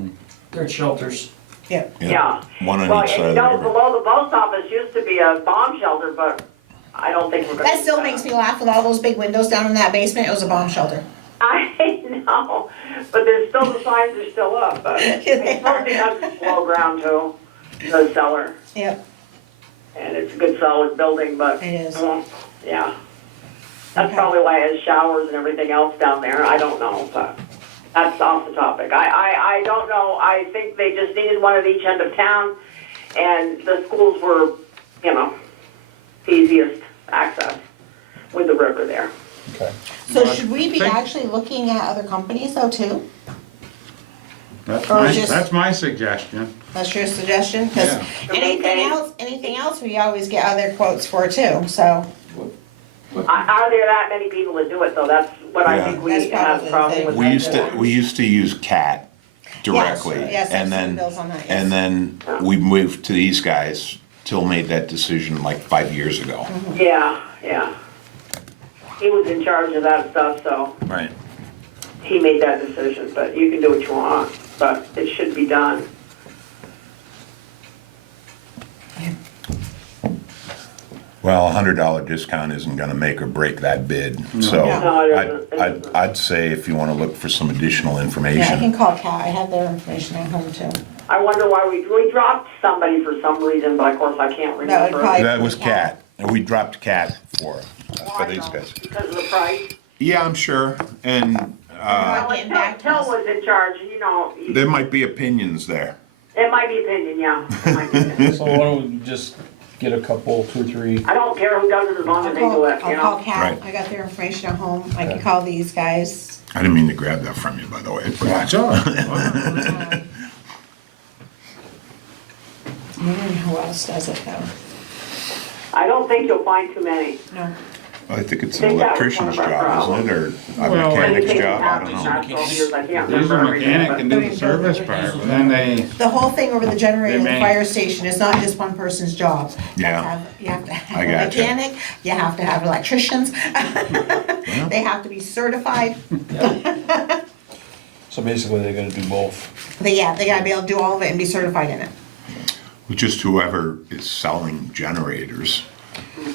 They're shelters. Yeah. Yeah. One on Well, each side and of the river. below the post office used to be a bomb shelter, but I don't think we're gonna. That do still makes me laugh with all those big windows down in that basement. It was a bomb shelter. I know, but there's still, the signs are still up, but it's supposed to have below ground too, the cellar. Yep, And it's a good solid building, but. it is. Yeah. That's Okay. probably why it has showers and everything else down there, I don't know, but that's off the topic. I don't know, I think they just needed one at each end of town, and the schools were, you know, easiest access with the river there. Okay. So should we be Think- actually looking at other companies though too? That's Or my, just- that's my suggestion. That's your suggestion? Cause Yeah. anything else we always get other quotes for too, so. Are there that many people that do it though? That's what I Yeah. think we That's have probably a problem the with. thing. We used to use CAT directly, Yes, and I've seen then, bills on that, yes. and then we moved to these guys. Till made that decision like 5 years ago. Yeah, yeah. He was in charge of that stuff, so Right. he made that decision, but you can do what you want, but it should be done. Well, $100 discount isn't gonna make or break that bid, so No, it isn't. It isn't. I'd say if you wanna look for some additional Yeah, I information. can call Kat, I have their information at home too. I wonder why we dropped somebody for some reason, but of course I can't would remember. probably- That was CAT, and we dropped CAT for these guys. Because of the price. Yeah, I'm sure, and, Not getting back to Tel us. was in charge, you know, there might be opinions there. it might be opinion, yeah. It might be opinion. So why don't we just get a couple, 2 or 3? I don't care who does it as long I'll as they do it, you I'll call know. Kat, Right. I got their information at home, I can call these guys. I didn't mean to grab that from you, by the way. but- That's all right. I wonder who else does it though. I don't think you'll find too many. No, I think it's I an think that was electrician's one of our job, isn't it, or a Well, mechanic's Anything job, I happened don't in know. the last 12 years, I can't There's a remember everything, mechanic but- can do the service part, but then they, the whole thing over the generator in the They may- fire station is not just one person's job. Yeah. You have to have I a gotcha. mechanic, you have to have electricians, they have to be certified. So basically, they're gonna do both. They gotta be able to do all of it and be certified in it. Just whoever is selling generators.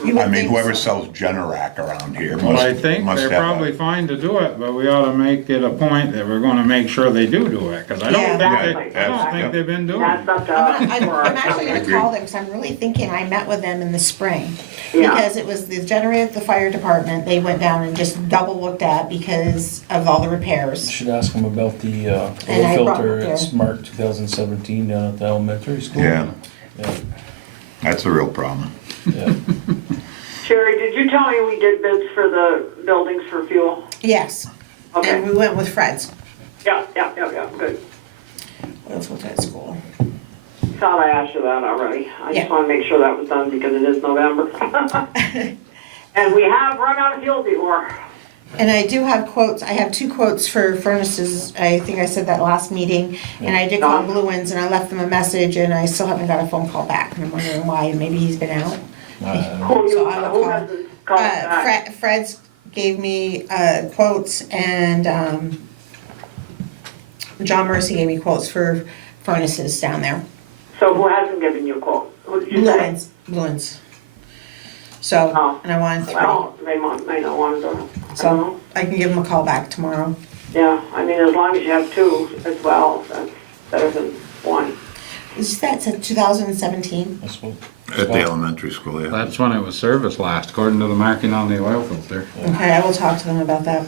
You would I mean, think whoever so. sells Generac around here well, I must think have they're a- probably fine to do it, but we ought to make it a point that we're gonna make sure they do it, cause I Yeah. don't think Yeah, I don't yeah. think they've been doing That's it. up to I'm us. I'm actually I gonna agree. call them, cause I'm really thinking I met with them in the spring. Yeah. Because it was the generator at the fire department, they went down and just double looked at because of all the You repairs. should ask them about the And I oil brought filter it at there. Smart 2017 down at the elementary school. Yeah. Yeah, That's a real problem. yeah. Sherry, did you tell me we did bids for the buildings for fuel? Yes, and Okay, we went with Fred's. yeah, good. What else was at school? Thought I asked you that already. I Yeah. just wanna make sure that was done because it is November. And we have run out of fuel before. And I do have quotes, I have 2 quotes for furnaces, I think I said that last meeting. And I did call Blue Winds and I left them a message and I still haven't got a phone call back. And I'm wondering why, maybe he's been out. Who I will who call. hasn't called back? Fred's gave me quotes and John Mercy gave me quotes for furnaces down there. So who hasn't given you a quote? Who did you say? Blue Winds. So, Oh. and I wanted 3. Well, they may not want to. I don't So know. I can give them a call back tomorrow. Yeah, I mean, as long as you have 2 as well, that's better than 1. Is that said 2017? That's what. At the elementary school, yeah. That's when it was serviced last, according to the marking on the oil filter. Okay, I will talk to them about that.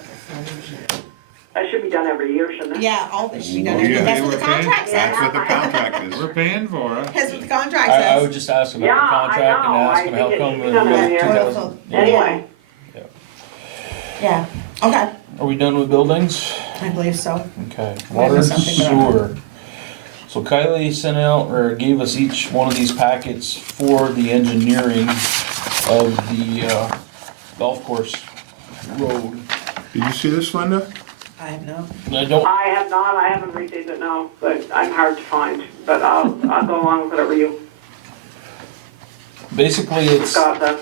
That should be done every year, shouldn't it? Yeah, all this should be done. Oh, yeah. That's what the They were paying- contract That's says. what the contract is. We're paying for it. That's what the contract I would says. just ask about Yeah, the I contract and know. ask I them how think it come should be in done every year. 2000. yeah. Anyway, Yeah, okay, Are we done with buildings? I believe so. Okay, Might water and have something going on. sewer. So Kylie sent out, or gave us each one of these packets for the engineering of the golf course road. Did you see this, Linda? I have no. I don't, I have not, I haven't received it, no, but I'm hard to find, but I'll go along with whatever you basically it's got there.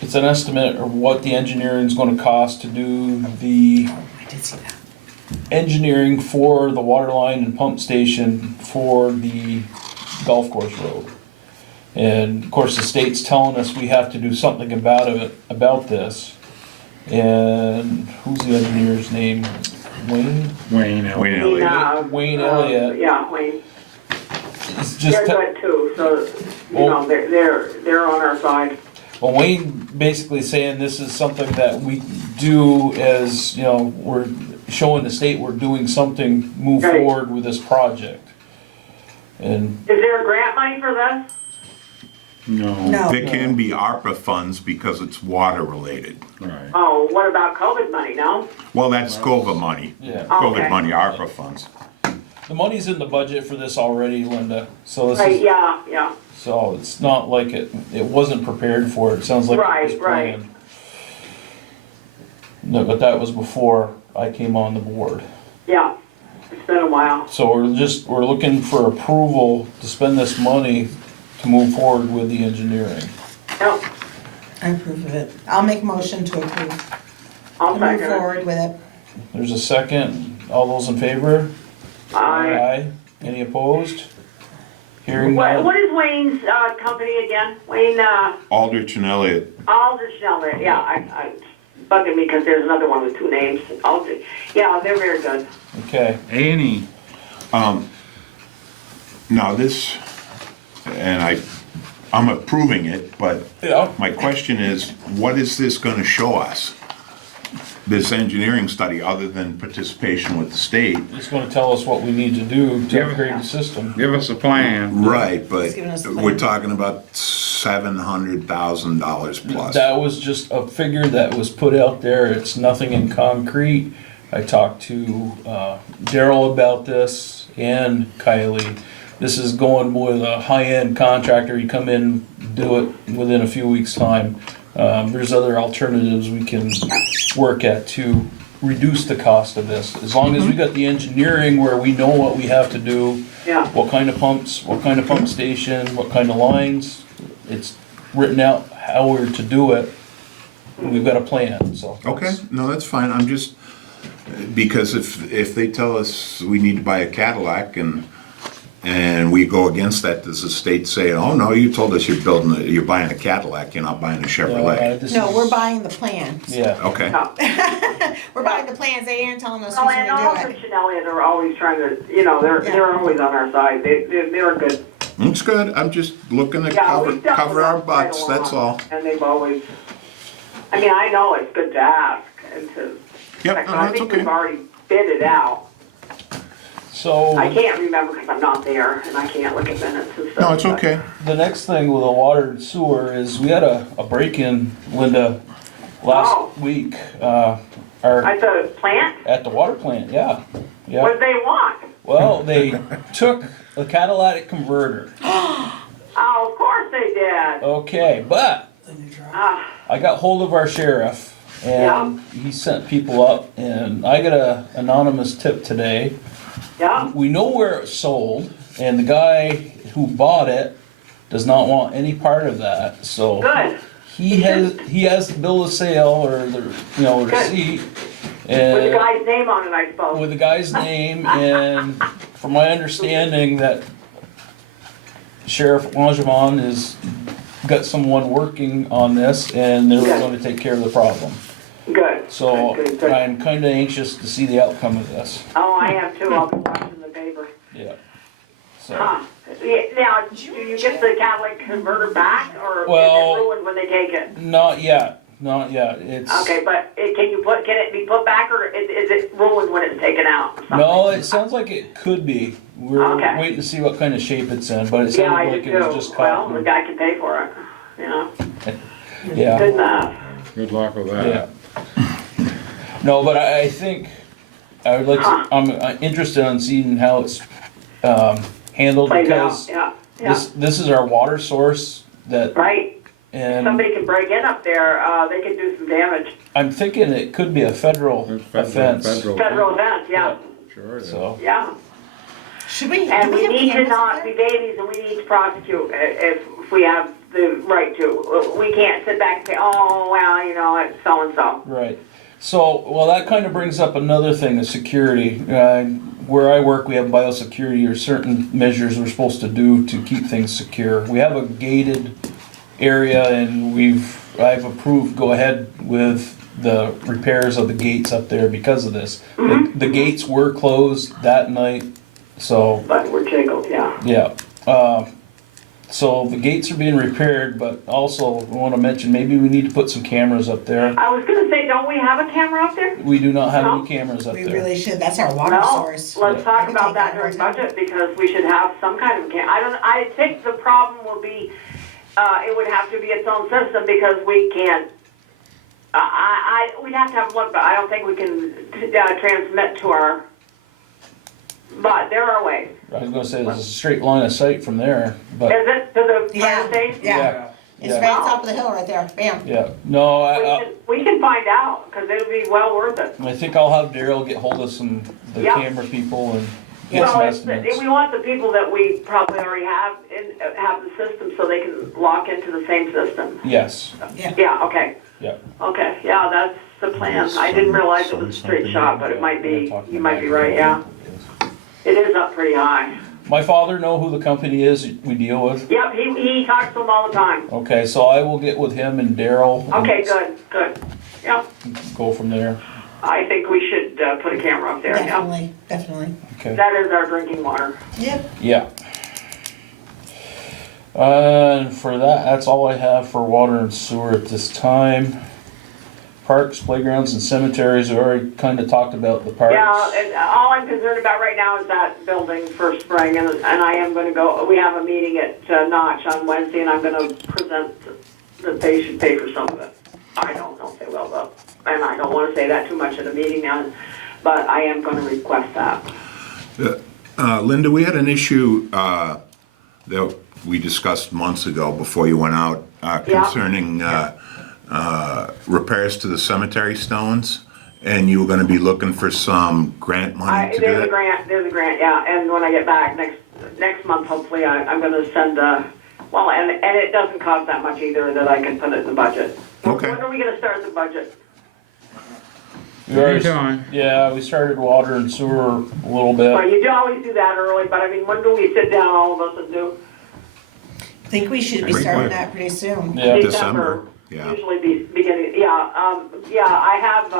it's an estimate of what the engineering's gonna cost to do the I did see that. engineering for the water line and pump station for the golf course road. And of course, the state's telling us we have to do something about this. And who's the engineer's name? Wayne? Wayne, Wayne Elliott. Wayne Elliott. Yeah, Wayne, It's just, they're good too, so, you know, they're on our side. well, Wayne basically saying this is something that we do as, you know, we're showing the state we're doing something, move Right. forward with this project. And Is there grant money for this? no. No. There can be ARPA funds because it's water related. Right. Oh, what about COVID money, no? Well, that's COVA money. yeah, COVID Okay. money, ARPA funds. the money's in the budget for this already, Linda. So this Right, is, yeah, so it's not like it wasn't prepared for it. It sounds like it was Right, right. planned. No, but that was before I came on the board. yeah, it's been a while. So we're looking for approval to spend this money to move forward with the engineering. Yep, I approve of it. I'll make a motion to approve. I'll Move second it. forward with it. There's a second. All those in favor? Aye. Any opposed? Hearing What none. is Wayne's, company again? Wayne, Aldrich and Elliott. Aldrich, yeah, I, bugging me because there's another one with two names, Aldrich. Yeah, they're very good. Okay, A&E. Now this, and I'm approving it, but yeah, my question is, what is this gonna show us? This engineering study, other than participation with the state? it's gonna tell us what we need to do to Yeah. upgrade the system. Give us a plan. Right, but He's giving us the we're plan. talking about $700,000 plus. That was just a figure that was put out there. It's nothing in concrete. I talked to Daryl about this and Kylie. This is going with a high-end contractor. You come in, do it within a few weeks' time. There's other alternatives we can work at to reduce the cost of this. As long as we got the engineering where we know what we have to do, Yeah, what kind of pumps, what kind of pump station, what kind of lines. It's written out how we're to do it. And we've got a plan, so. Okay, no, that's fine, I'm just, because if they tell us we need to buy a Cadillac and we go against that, does the state say, oh, no, you told us you're buying a Cadillac, you're not buying a Chevrolet? This No, is- we're buying the plans. Yeah, Okay, yeah. We're buying the plans. They aren't telling us Oh, who's and gonna do Aldrich it. and Elliott are always trying to, you know, they're always on our side. They're good. it's good, I'm just looking to Yeah, we've dealt cover with our them quite a butts, that's lot, all. And they've always, I mean, I know it's good to ask and to, Yep, I no, that's think okay. we've already bid it out. so I can't remember because I'm not there and I can't look at minutes and stuff. No, it's but- okay. the next thing with the water and sewer is we had a break-in, Linda, last Oh. week. At the plant? At the water plant, yeah. What Yeah, did they want? well, they took the catalytic converter. Oh, of course they did. Okay, but Ah, I got hold of our sheriff and he sent people up and I got a anonymous tip today. yeah, We know where it's sold and the guy who bought it does not want any part of that, so. good. He has the bill of sale or the, you know, receipt. With the And guy's name on it, I suppose. with the guy's name and from my understanding that Sheriff Langevin has got someone working on this and they're Good. gonna take care of the problem. Good. So Good, good. I'm kinda anxious to see the outcome of this, Oh, I have too. I'll be watching the paper. yeah. So, Huh. Yeah, now, do you get the catalytic converter back or is it Well- ruined when they take it? not yet. not yet, it's. Okay, but can it be put back, or is it ruined when it's taken out? or something? No, it sounds like it could be. We're Okay. waiting to see what kind of shape it's in, but it Yeah, sounded I like do it was too. just Well, caught. the guy can pay for it, you know? Yeah, Good enough. Good luck with that. yeah. No, but I think, I would like to, I'm interested in seeing how it's, handled Plays out, because yeah, yeah, this is our water source that, right. and Somebody can break in up there, they can do some damage. I'm thinking it could be a federal It's offense. Federal event, yeah, Sure it is. So, yeah. Should we, And do we we have need to cameras up not there? be babies, and we need to prosecute if we have the right to. We can't sit back and say, oh, well, you know, it's so-and-so. right. So, well, that kind of brings up another thing, the security. Where I work, we have biosecurity. There's certain measures we're supposed to do to keep things secure. We have a gated area, and I've approved go ahead with the repairs of the gates up there because of this. The gates were closed that night, so But we're jiggled, yeah. yeah. So the gates are being repaired, but also I want to mention maybe we need to put some cameras up there. I was gonna say, don't we have a camera up there? We do not have No. any cameras up We there. really should, that's our water No, source. let's talk We can about take that that during all the time. budget, because we should have some kind of I think the problem will be, it would have to be its own system, because we can't, we'd have to have one, but I don't think we can transmit to our, but there are ways. I was gonna say there's a straight line of sight from there, but Is it to the Yeah. fire station? Yeah. It's yeah. right on top of the hill right there, bam. yeah. No, We can find out, because it'll be well worth it. I think I'll have Daryl get hold of the Yeah. camera people and get some Well, estimates. we want the people that we probably already have the system, so they can lock into the same system. Yes, Yeah, okay. yeah. Okay, yeah, that's the plan. I didn't realize it was a straight shot, but it might be, you might be right, yeah. It is up pretty high. My father know who the company is we deal with. Yep, he talks to them all the time. Okay, so I will get with him and Daryl. and Okay, good. Yep, Go from there. I think we should put a camera up there, yeah. Definitely, definitely. Okay. That is our drinking water. Yep. Yeah. And for that's all I have for water and sewer at this time. Parks, playgrounds, and cemeteries, we already kind of talked about the parks. Yeah, and all I'm concerned about right now is that building for spring, and I am gonna go, we have a meeting at Notch on Wednesday, and I'm gonna present that they should pay for some of it. I don't know if they will, though, and I don't wanna say that too much at a meeting now, but I am gonna request that. Linda, we had an issue that we discussed months ago before you went out concerning repairs to the cemetery stones, and you were gonna be looking for some grant money to do There's a that? grant, yeah, and when I get back next month, hopefully, I'm gonna send well, and it doesn't cost that much either, that I can put it in the budget. Okay. When are we gonna start the budget? We already- Anytime. Yeah, we started water and sewer a little Well, bit. you do always do that early, but I mean, when do we sit down, all of us, and do? I think we should be Pretty starting quick. that pretty soon. Yeah. December, yeah. Usually beginning, I have,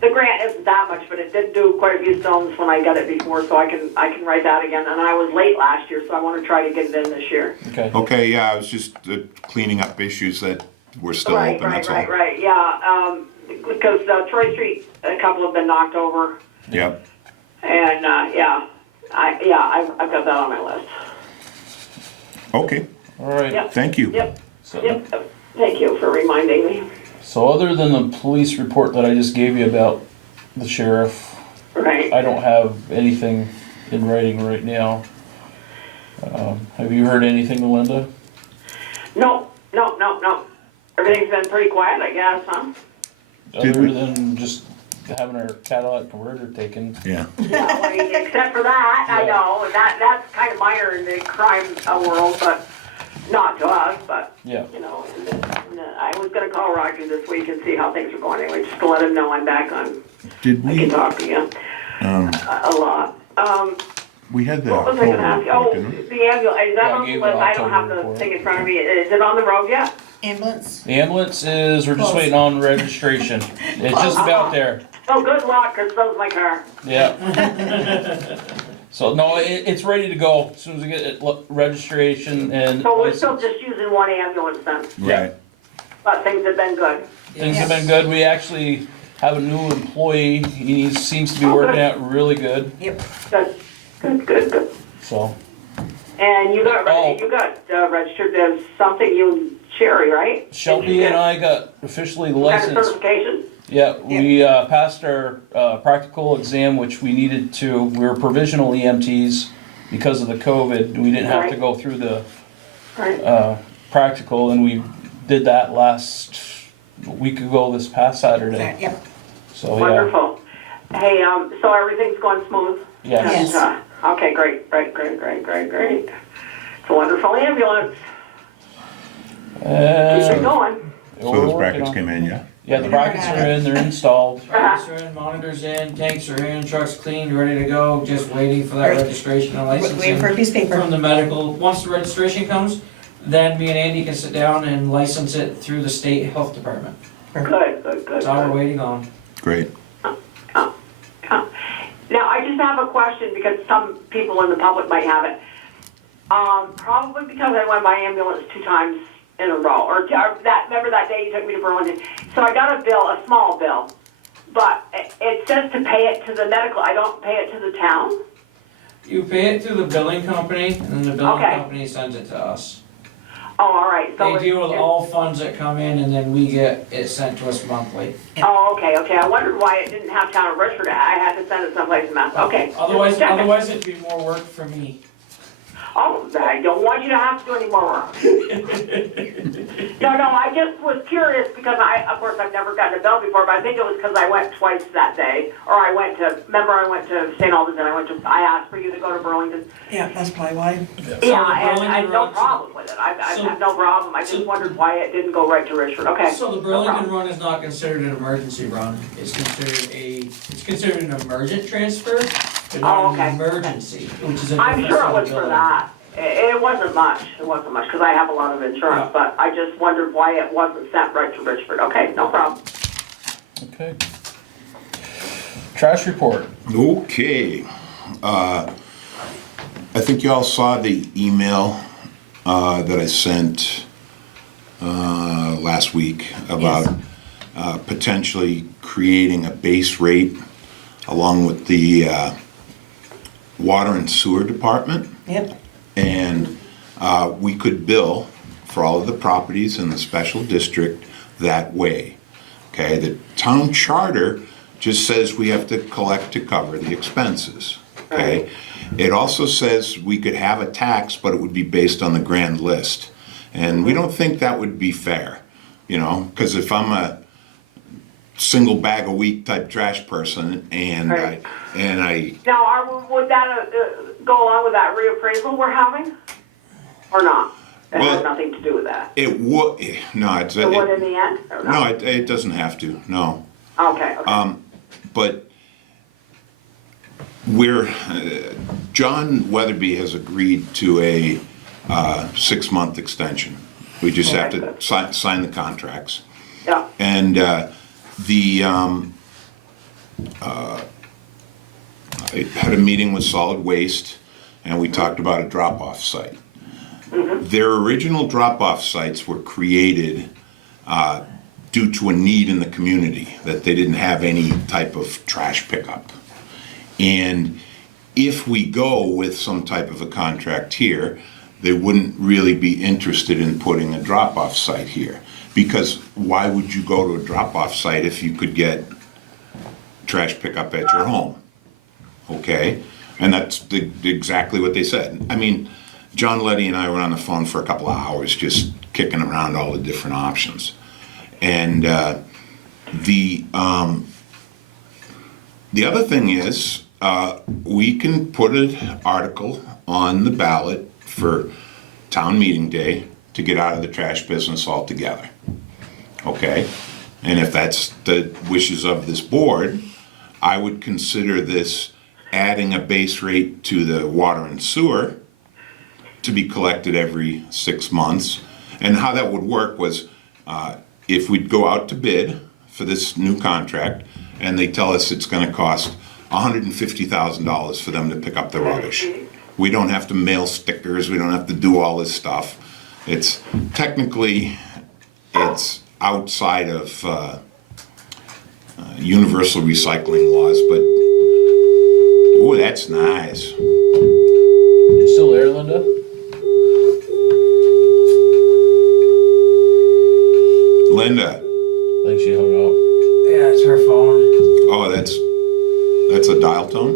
the grant isn't that much, but it did do quite a few stones when I got it before, so I can write that again, and I was late last year, so I wanna try to get it in this year. Okay. Okay, yeah, I was just cleaning up issues that were still open, that's all. Right, yeah, because Troy Street, a couple have been knocked over, Yep, and, I've got that on my list. okay, All right. Yep. thank you. Yep, So, yep, thank you for reminding me. so other than the police report that I just gave you about the sheriff, Right. I don't have anything in writing right now. Have you heard anything, Linda? No. Everything's been pretty quiet, I guess, huh? Did Other we- than just having our Cadillac converter taken. Yeah, Yeah, I mean, except for that, I know, and that's kind of minor in the crime world, but not to us, but, Yeah. you know, and I was gonna call Roger this week and see how things are going anyway, just to let him know I'm back on, did I can we, talk to you a lot. we had the What was I gonna ask you? Oh, October, didn't we? the ambulance, is that Yeah, I on the gave list? the I don't have October the report. thing in front of me, is it on the road yet? Ambulance? The ambulance is, we're just Close. waiting on registration. It's just about there. Oh, good luck, 'cause so's my car. Yeah. So, no, it's ready to go as soon as we get it, registration and. So we're still just using one ambulance then? Yeah. Right, But things have been good. Things have been good. We actually have a new employee. He seems to be working out really good, Yep. Good. so. And you got, Oh. registered as something, you and Sherry, right? Shelby and I got officially Kind of licensed. certification? Yeah, we passed our practical exam, which we needed to. We were provisional EMTs because of the COVID. We didn't have to Right. go through the Right. practical, and we did that last week ago, this past Saturday. Yep. So yeah, Wonderful. Hey, so everything's going smooth? yes. Yes. Okay, great. It's a wonderful ambulance. Keep it going. So those brackets came in, yeah? Yeah, the brackets are in. They're installed. Brackets are in, monitors in, tanks are in, truck's cleaned, ready to go, just waiting for that Right. registration and Waiting licensing for a piece of paper. from the medical. Once the registration comes, then me and Andy can sit down and license it through the state health department. Good. That's all we're waiting on. Great. Now, I just have a question because some people in the public might have it. Probably because I went by ambulance 2 times in a row, or remember that day you took me to Burlington? So I got a bill, a small bill, but it says to pay it to the medical, I don't pay it to the town? You pay it through the billing company, and then the billing Okay. company sends it to us. Oh, all right. So They deal with all funds that come in, and then we get it sent to us monthly. Oh, okay. I wondered why it didn't have Town of Richford. I had to send it someplace in Mass. Okay. Otherwise, Just checking. it'd be more work for me. Oh, I don't want you to have to do any more work. No, I just was curious because of course, I've never gotten a bill before, but I think it was because I went twice that day. Or I went to St. Albans and I asked for you to go to Burlington. Yeah, that's probably why. Yeah, the and I Burlington have no Road- problem with it. I So- have no problem. I just so- wondered why it didn't go right to Richford. Okay. So the no Burlington problem. run is not considered an emergency run. It's considered an emergent transfer, but Oh, not okay. an emergency, which is a I'm different sure it was for liability. that. It wasn't much. Because I have a lot of insurance, Yeah. but I just wondered why it wasn't sent right to Richford. Okay, no problem. Okay. Trash report. Okay. I think you all saw the email that I sent last week about potentially creating a base rate along with the water and sewer department. Yep. And we could bill for all of the properties in the special district that way. Okay, the town charter just says we have to collect to cover the expenses. Okay, it also says we could have a tax, but it would be based on the grand list. And we don't think that would be fair, you know, because if I'm a single bag a week type trash person and Right. I Now, would that go along with that reappraisal we're having? Or not? It Well- has nothing to do with that. it would, no, it's, It would in the end? Or no, it doesn't have to, no. Okay. But John Weatherby has agreed to a 6-month extension. We just have to sign the contracts. Yeah. And I had a meeting with Solid Waste, and we talked about a drop-off site. Their original drop-off sites were created due to a need in the community, that they didn't have any type of trash pickup. And if we go with some type of a contract here, they wouldn't really be interested in putting a drop-off site here. Because why would you go to a drop-off site if you could get trash pickup at your home? Okay? And that's exactly what they said. I mean, John Letty and I were on the phone for a couple of hours just kicking around all the different options. And the other thing is, we can put an article on the ballot for town meeting day to get out of the trash business altogether. Okay? And if that's the wishes of this board, I would consider this adding a base rate to the water and sewer to be collected every 6 months. And how that would work was, if we'd go out to bid for this new contract, and they tell us it's gonna cost $150,000 for them to pick up the rubbish. We don't have to mail stickers, we don't have to do all this stuff. It's technically, it's outside of universal recycling laws, but, ooh, that's nice. You still there, Linda? Linda, I think she hung up. Yeah, it's her phone. oh, that's a dial tone?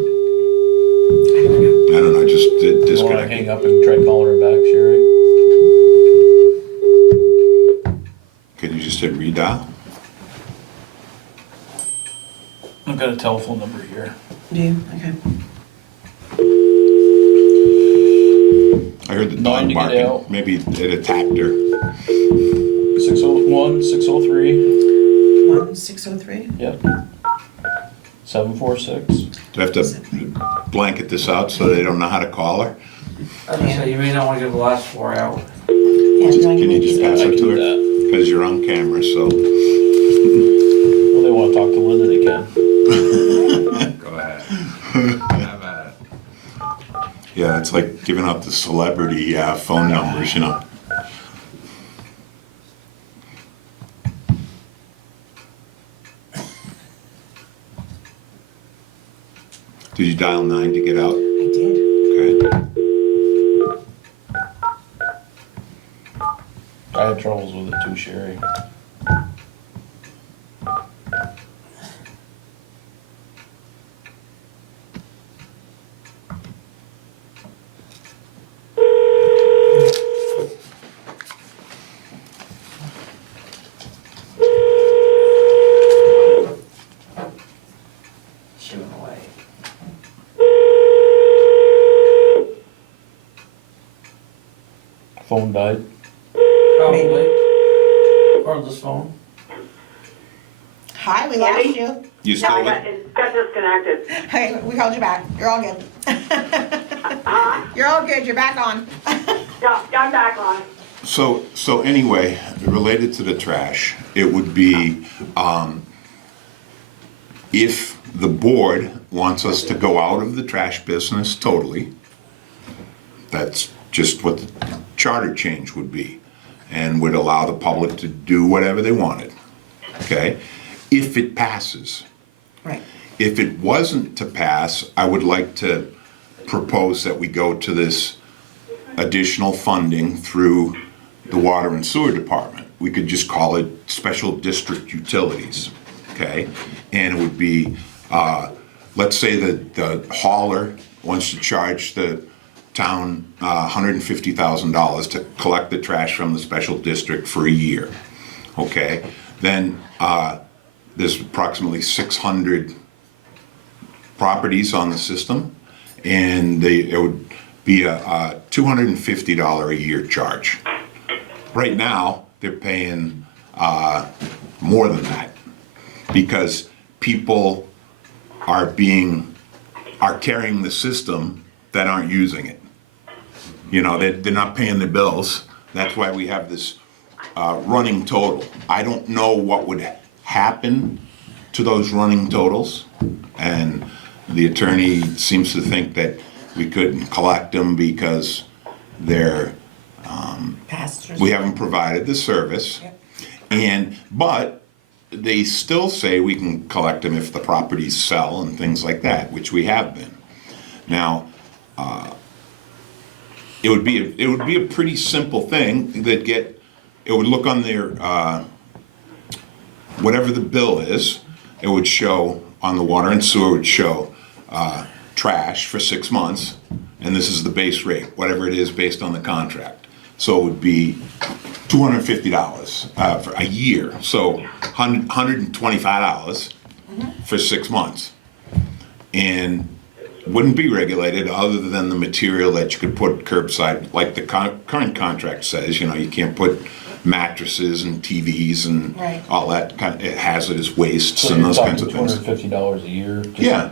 I don't know, just You wanna disconnect. hang up and try calling her back, Sherry? Can you just hit redial? I've got a telephone number here. Do you? Okay. I heard the Nine dog to get barking. out. Maybe it attacked her. 601, 603, 1603? yep. 746. Do I have to blanket this out so they don't know how to call her? I was gonna say, you may not wanna give the last 4 out. Yeah, do you want Can you just pass I it can to do her? that. Because you're on camera, so. Well, they wanna talk to Linda, they can. Go ahead. Have at it. Yeah, it's like giving out the celebrity phone numbers, you know. Did you dial 9 to get out? I did. Okay. I had troubles with it too, Sherry. She went away. Phone died. Probably. Cordless phone. Hi, we lost Andy? you. You No, still there? it got disconnected. Hey, we called you back. You're all good. You're all good. You're back on. Yeah, I'm back on. So anyway, related to the trash, it would be, if the board wants us to go out of the trash business totally, that's just what the charter change would be, and would allow the public to do whatever they wanted, okay? If it passes. Right. If it wasn't to pass, I would like to propose that we go to this additional funding through the water and sewer department. We could just call it special district utilities, okay? And it would be, let's say that the hauler wants to charge the town $150,000 to collect the trash from the special district for a year, okay? Then there's approximately 600 properties on the system, and it would be a $250 a year charge. Right now, they're paying more than that, because people are carrying the system that aren't using it. You know, they're not paying their bills. That's why we have this running total. I don't know what would happen to those running totals, and the attorney seems to think that we couldn't collect them because Pastors. we haven't provided the service. But they still say we can collect them if the properties sell and things like that, which we have been. Now, it would be a pretty simple thing that it would look on their whatever the bill is. It would show on the water and sewer, would show trash for 6 months, and this is the base rate, whatever it is based on the contract. So it would be $250 for a year, so $125 for 6 months. And wouldn't be regulated other than the material that you could put curbside, like the current contract says, you know, you can't put mattresses and TVs and Right. all that kind of hazardous wastes So and you're those kinds talking of things. $250 a year? just Yeah,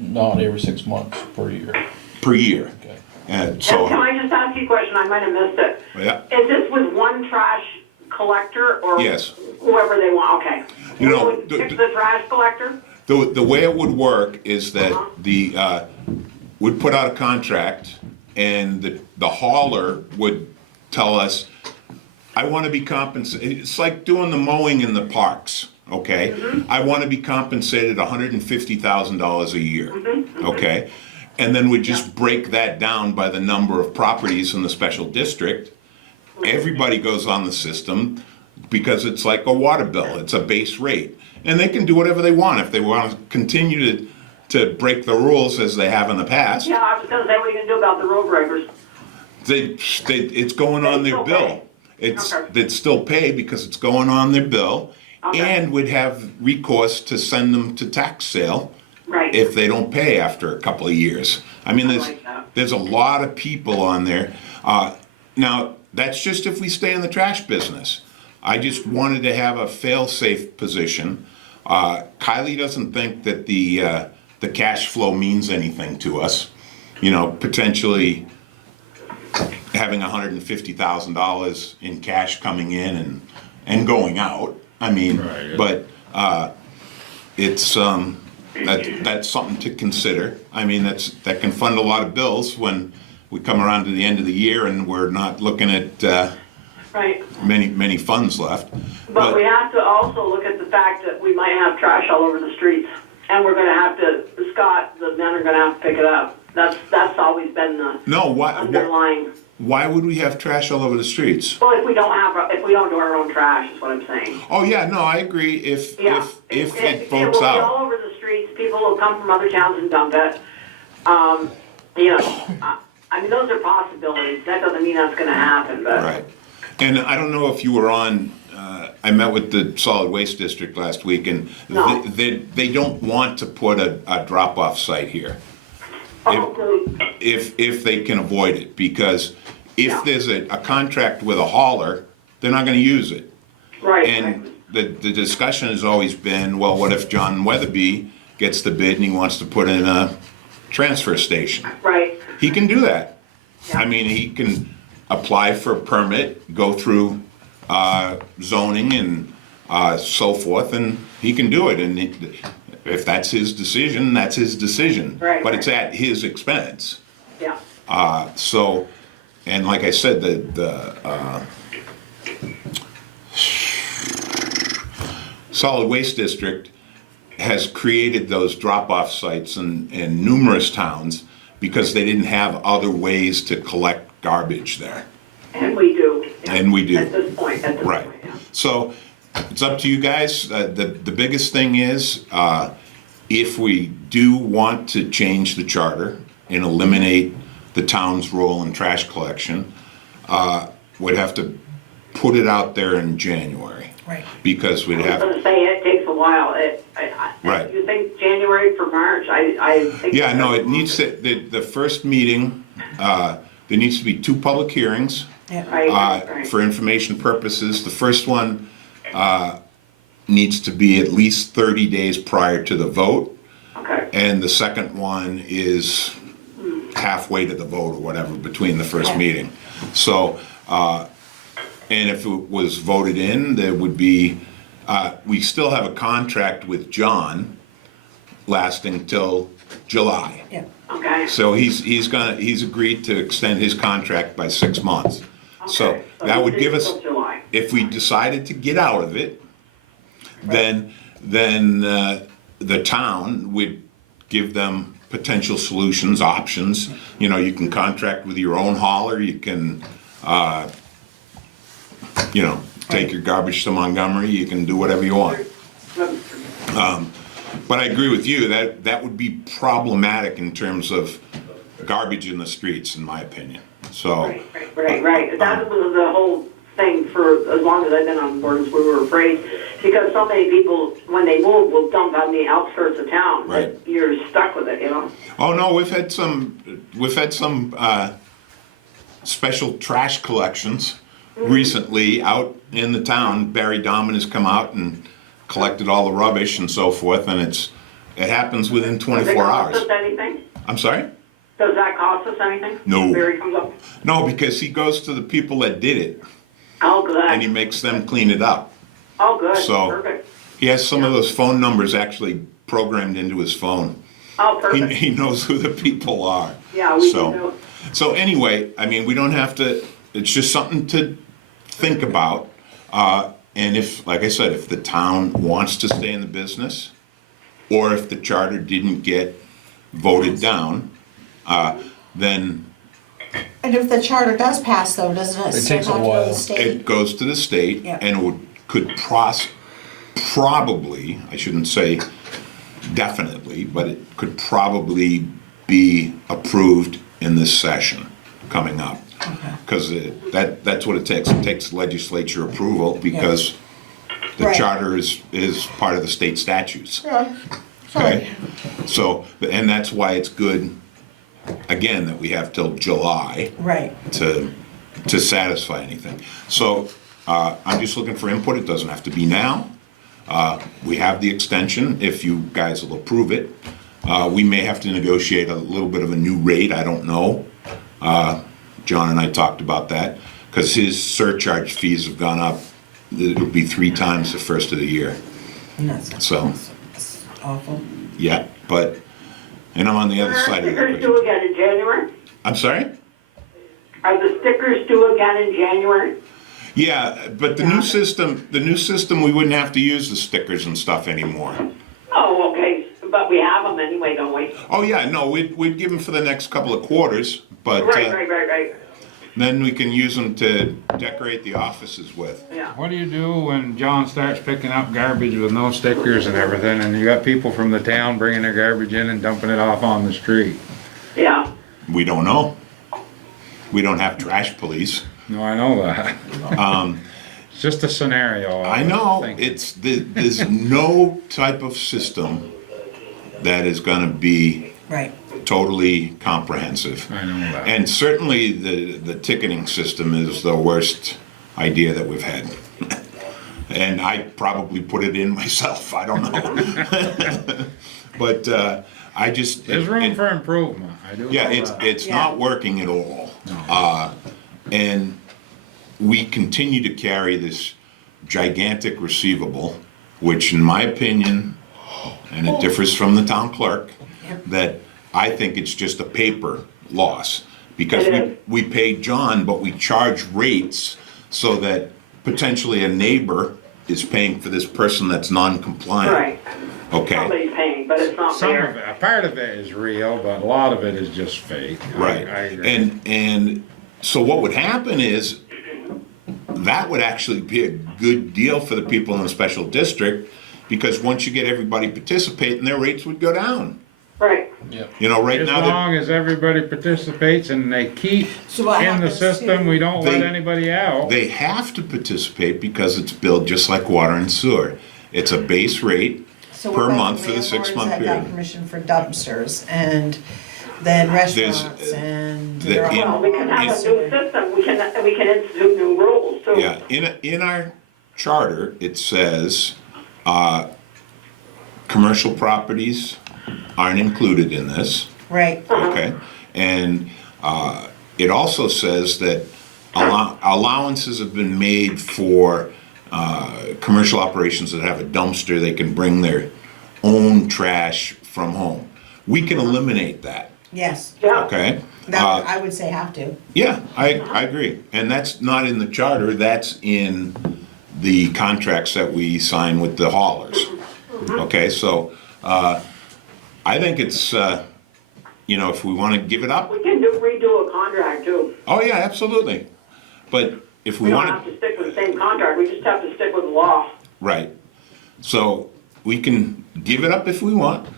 not every 6 months, per year. per year. Okay. And And so, can I just ask you a question? I might have missed it. yeah, Is this with one trash collector or Yes. whoever they want? Okay. You know, Who would pick the trash collector? the way it would work is that we'd put out a contract, and the hauler would tell us, I want to be compensated. It's like doing the mowing in the parks, okay? I want to be compensated $150,000 a year, okay? And then we just break that down by the number of properties in the special district. Everybody goes on the system because it's like a water bill. It's a base rate. And they can do whatever they want. If they want to continue to break the rules as they have in the past, Yeah, I was gonna say, what are you gonna do about the road breakers? it's going on their still bill. pay. It's, Okay. they'd still pay because it's going on their bill, Okay. and would have recourse to send them to tax sale Right. if they don't pay after a couple of years. I mean, like that. there's a lot of people on there. Now, that's just if we stay in the trash business. I just wanted to have a fail-safe position. Kylie doesn't think that the cash flow means anything to us. You know, potentially having $150,000 in cash coming in and going out. I mean, Right, yeah. but it's that's something to consider. I mean, that can fund a lot of bills when we come around to the end of the year and we're not looking at Right. many funds left. But we have to also look at the fact that we might have trash all over the streets, and we're gonna have to, Scott, the men are gonna have to pick it up. That's always been the No, underlying. why would we have trash all over the streets? Well, if we don't do our own trash, is what I'm saying. Oh yeah, no, I agree. If Yeah. if It it will votes be all out, over the streets, people will come from other towns and dump it. You know, I mean, those are possibilities, that doesn't mean that's gonna happen, but. right? And I don't know if you were on. I met with the solid waste district last week, and No. they don't want to put a drop-off site here Oh, good. if they can avoid it, because if Yeah. there's a contract with a hauler, they're not going to use it. Right, And the discussion has always been, well, what if John Weatherby gets the bid and he wants to put in a transfer station? right, He can do that. Yeah. I mean, he can apply for a permit, go through zoning and so forth, and he can do it. And if that's his decision, that's his decision. Right, But it's right. at his expense. yeah, So, and like I said, the solid waste district has created those drop-off sites in numerous towns because they didn't have other ways to collect garbage there. and we do. And we do. At this point, Right. yeah. So it's up to you guys. The biggest thing is, if we do want to change the charter and eliminate the town's role in trash collection, we'd have to put it out there in January. Right. Because we'd I was have, gonna say, it takes a while, Right. You think January for March, I think. yeah, no, it needs to, the first meeting, there needs to be 2 public hearings. Yeah. Right, right. For information purposes. The first one needs to be at least 30 days prior to the vote, Okay, and the second one is halfway to the vote or whatever between the first Yeah. meeting. So, and if it was voted in, there would be, we still have a contract with John lasting till July. Yeah. okay. So he's agreed to extend his contract by 6 months. So Okay, that would give us, till July. if we decided to get out of it, then the town would give them potential solutions, options. You know, you can contract with your own hauler, you can, take your garbage to Montgomery, you can do whatever you want. But I agree with you, that would be problematic in terms of garbage in the streets, in my opinion. So, Right. That was the whole thing for as long as I've been on board, is we were afraid, because so many people, when they move, will dump on the outskirts of town. Right. That you're stuck with it, you know? oh no, we've had some special trash collections recently out in the town. Barry Dahman has come out and collected all the rubbish and so forth, and it happens within Does it 24 cost hours. us anything? I'm sorry? Does that cost us anything? No. Barry comes up? No, because he goes to the people that did it, Oh, good. and he makes them clean it up. Oh, good, So- perfect. He has some of those phone numbers actually programmed into his phone. Oh, He, perfect. he knows who the people are. Yeah, we So- can do. So anyway, I mean, we don't have to, it's just something to think about. And if, like I said, if the town wants to stay in the business, or if the charter didn't get voted down, then And if the charter does pass though, doesn't it It still takes have a to go to while. the state? it goes to the state Yeah. and could probably, I shouldn't say definitely, but it could probably be approved in this session coming up. Because that's what it takes. It takes legislature approval because the Right. charter is part of the state statutes. Yeah. Okay? So, and that's why it's good, again, that we have till July Right. to satisfy anything. So, I'm just looking for input. It doesn't have to be now. We have the extension, if you guys will approve it. We may have to negotiate a little bit of a new rate, I don't know. John and I talked about that, because his surcharge fees have gone up. It'll be 3 times the first of the year. And that's that's awful. Yeah, but, and I'm on the other Are side of the stickers equation. due again in January? I'm sorry? Are the stickers due again in January? Yeah, but the new system, we wouldn't have to use the stickers and stuff anymore. Oh, okay, but we have them anyway, don't we? Oh, yeah, no, we'd give them for the next couple of quarters, but Right. then we can use them to decorate the offices with. Yeah. What do you do when John starts picking up garbage with no stickers and everything, and you got people from the town bringing their garbage in and dumping it off on the street? Yeah. We don't know. We don't have trash police. No, I know that. It's just a scenario. I was know, thinking. there's no type of system that is gonna be Right. totally comprehensive. I know that. And certainly the ticketing system is the worst idea that we've had. And I probably put it in myself, I don't know. But I just. There's room it- for improvement, I do. Yeah, know it's, that. it's not working at all. And we continue to carry this gigantic receivable, which in my opinion, and it differs from the town clerk, that I think it's just a paper loss. Because we pay John, but we charge rates so that potentially a neighbor is paying for this person that's non-compliant. Right. Okay? Somebody's paying, but it's not Some fair. of it, a part of it is real, but a lot of it is just fake. Right, I agree. and so what would happen is, that would actually be a good deal for the people in the special district, because once you get everybody participating, their rates would go down. Right. You know, right As now, long as everybody participates and they keep So what in the happens system, to- we don't let They- anybody out. they have to participate because it's billed just like water and sewer. It's a base rate So what per about month the for the landlords 6-month that got period. permission for dumpsters and then restaurants and. the- they're all- in- Well, we can have a new system, we can institute new rules too. Yeah, in our charter, it says, commercial properties aren't included in this. Right, Okay, and it also says that allowances have been made for commercial operations that have a dumpster, they can bring their own trash from home. We can eliminate that, yes, Yeah. okay? that, I would say have to. Yeah, I agree, and that's not in the charter, that's in the contracts that we sign with the haulers. Okay, so, I think it's, if we wanna give it up, We can redo a contract too. oh yeah, absolutely. But if we We don't wanna, have to stick with the same contract, we just have to stick with the law. right, so we can give it up if we want,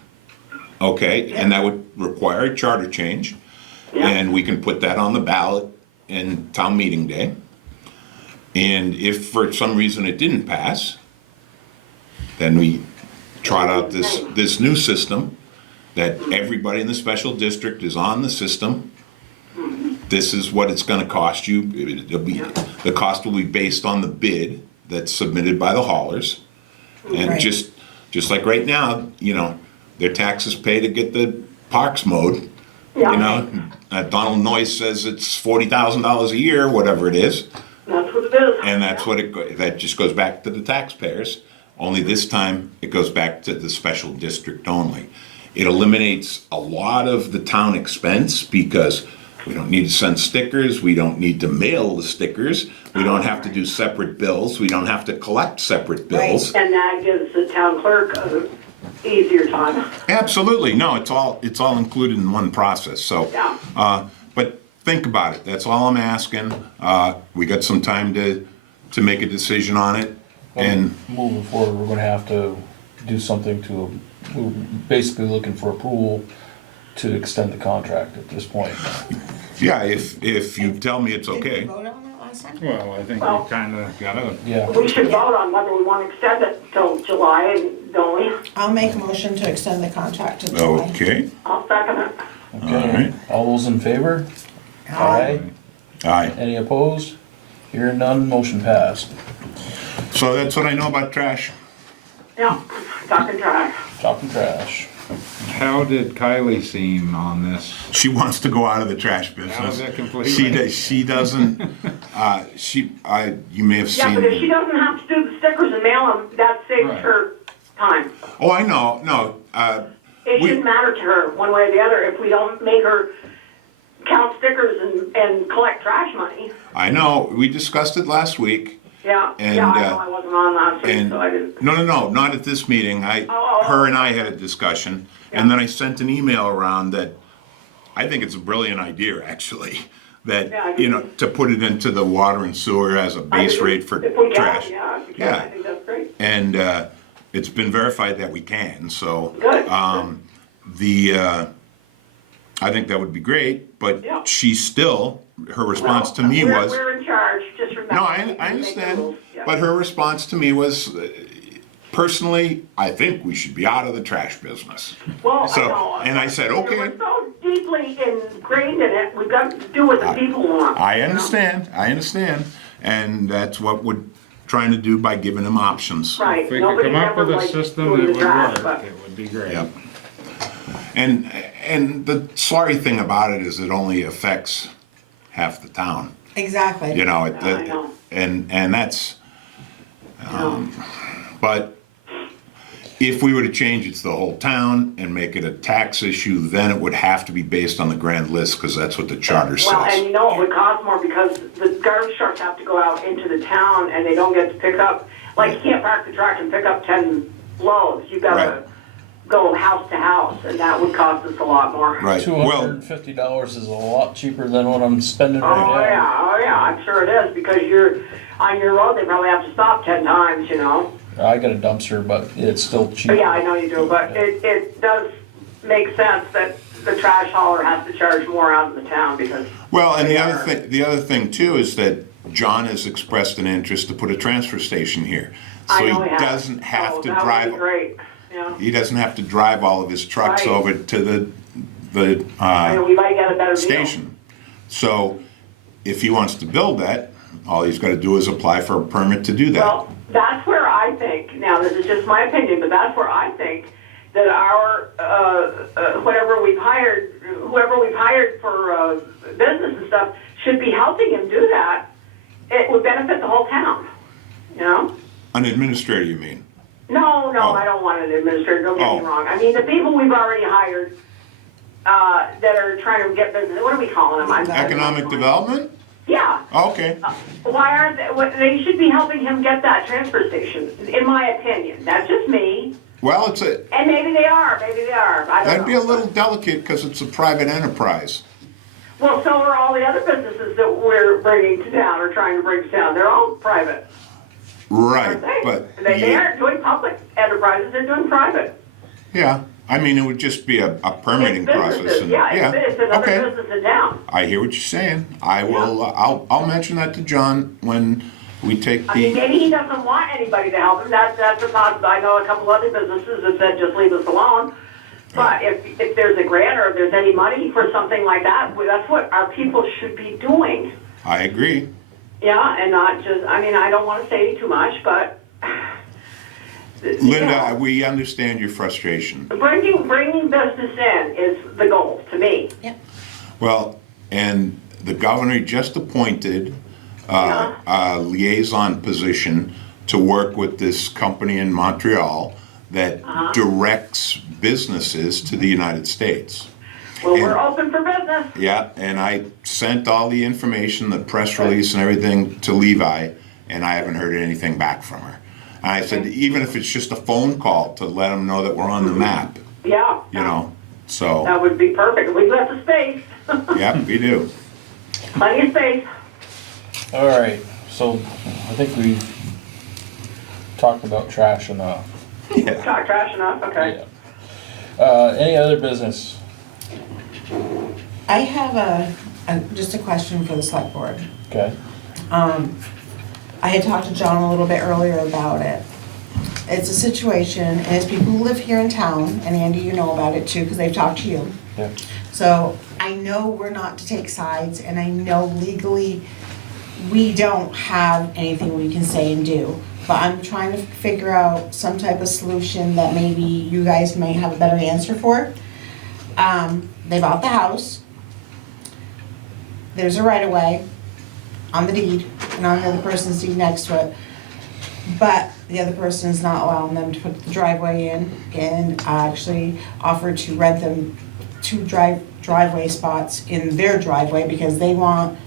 okay, and that would require a charter change. Yeah. And we can put that on the ballot in town meeting day. And if for some reason it didn't pass, then we trot out this new system that everybody in the special district is on the system. This is what it's gonna cost you. The cost will be based on the bid that's submitted by the haulers. And Right. just like right now, their taxes pay to get the parks mowed. Yeah. Donald Noyes says it's $40,000 a year, whatever it is. That's what it is. And that's what that just goes back to the taxpayers, only this time it goes back to the special district only. It eliminates a lot of the town expense because We don't need to send stickers, we don't need to mail the stickers, we don't have to do separate bills, we don't have to collect separate bills. And that gives the town clerk a easier time. Absolutely, no, it's all included in one process, so. Yeah. But think about it, that's all I'm asking. We got some time to make a decision on it, and, Moving forward, we're gonna have to do something we're basically looking for approval to extend the contract at this point. yeah, if you tell me it's Did we okay. vote on that last time? Well, I think Well- we kinda gotta, Yeah, We should vote on whether we want to extend it till July, don't we? I'll make a motion to extend the contract to July. Okay, I'll second it. okay. Alright. All those in favor? Aye. aye. Any opposed? Hearing none, motion passed. So that's what I know about trash. Yeah, talking trash. Talking trash. how did Kylie seem on this? She wants to go out of the trash That business. was it completely? She doesn't, you may have Yeah, but if she seen. doesn't have to do the stickers and mail them, that saves Right. her time. Oh, I know, no, It We- shouldn't matter to her, one way or the other, if we don't make her count stickers and collect trash money. I know, we discussed it last week. Yeah, And, yeah, I know I wasn't on last week, And, so I didn't. no, not at this meeting. Oh. Her and I had a discussion, and then I sent an email around that I think it's a brilliant idea, actually, Yeah, I that, do. to put it into the water and sewer as a base rate for If we can, trash. yeah, if we can, Yeah. I think that's great. And it's been verified that we can, so. Good. I think that would be great, Yeah. but her response to Well, me was. We're in charge, just remember. No, we I can make the understand, rules, yeah. but her response to me was, personally, I think we should be out of the trash business. Well, So, I know. and I said, We're okay, so deeply ingrained in it, we've got to do what the people want. I you know? understand, and that's what we're trying to do by giving them options. Right. If we could Nobody's come up ever with a liked system doing that the would trash, work, but- it would be great. Yep. And the sorry thing about it is it only affects half the town, Exactly. you know, Yeah, I know. and that's, but if we were to change it to the whole town and make it a tax issue, then it would have to be based on the grand list, because that's what the charter Well, and says. you know, it would cost more because the garbage trucks have to go out into the town and they don't get to pick up, like, you can't park the truck and pick up 10 loads. You gotta Right. go house to house, and that would cost us a lot more. Right, well, $250 is a lot cheaper than what I'm spending right now. Oh, yeah, I'm sure it is, because you're, on your road, they probably have to stop 10 times, you know? I got a dumpster, but it's still cheaper. Yeah, I know you do, but it does make sense that the trash hauler has to charge more out in the town, because. well, and they the other thing too is that John has expressed an interest to put a transfer station here. I So know he has. doesn't have Oh, to that would drive, be great, yeah. he doesn't have to drive all of his trucks Right. over to the I mean, we might get a better deal. station. So if he wants to build that, all he's gotta do is apply for a permit to do that. Well, that's where I think, now this is just my opinion, but that's where I think that our, whoever we've hired for business and stuff should be helping him do that. It would benefit the whole town, you know? An administrator, you mean? No, Oh. I don't want an administrator, don't get me Oh. wrong. I mean, the people we've already hired that are trying to get business, what are we calling them? Economic development? Yeah. Okay. Why aren't they should be helping him get that transfer station, in my opinion. That's just me. Well, And maybe they are, I don't know. that'd be a little delicate because it's a private enterprise. Well, so are all the other businesses that we're bringing to town, or trying to bring to town. They're all private, Right, aren't they? but. They aren't doing public enterprises, they're doing private. Yeah, I mean, it would just be a permitting It's process. businesses, And yeah, it's another okay. business in town. I hear what you're saying. I will, I'll mention that to John when we take I mean, the, maybe he doesn't want anybody to help him, that's a possibility. I know a couple other businesses that said, just leave us alone. But if there's a grant, or if there's any money for something like that, well, that's what our people should be doing. I agree. Yeah, and not just, I mean, I don't want to say too much, but. you Linda, know, we understand your frustration. Bringing business in is the goal, to me. Well, and the governor just appointed a liaison position to work with this company in Montreal that directs businesses to the United States. Well, And- we're open for business. Yeah, and I sent all the information, the press release and everything to Levi, and I haven't heard anything back from her. And I said, even if it's just a phone call to let them know that we're on the map, Yeah. you know, so, That would be perfect. We've got the space. yeah, we do. Plenty of space. All right, so I think we've talked about trash enough. Yeah. Talk trash enough, okay. Yeah. Any other business? I have just a question for the select board. Okay. I had talked to John a little bit earlier about it. It's a situation, and it's people who live here in town, and Andy, you know about it too, because they've talked to you. Yeah. So I know we're not to take sides, and I know legally we don't have anything we can say and do. But I'm trying to figure out some type of solution that maybe you guys may have a better answer for. They bought the house. There's a right-of-way on the deed, and on the other person's deed next to it. But the other person is not allowing them to put the driveway in, and actually offered to rent them 2 driveway spots in their driveway because they want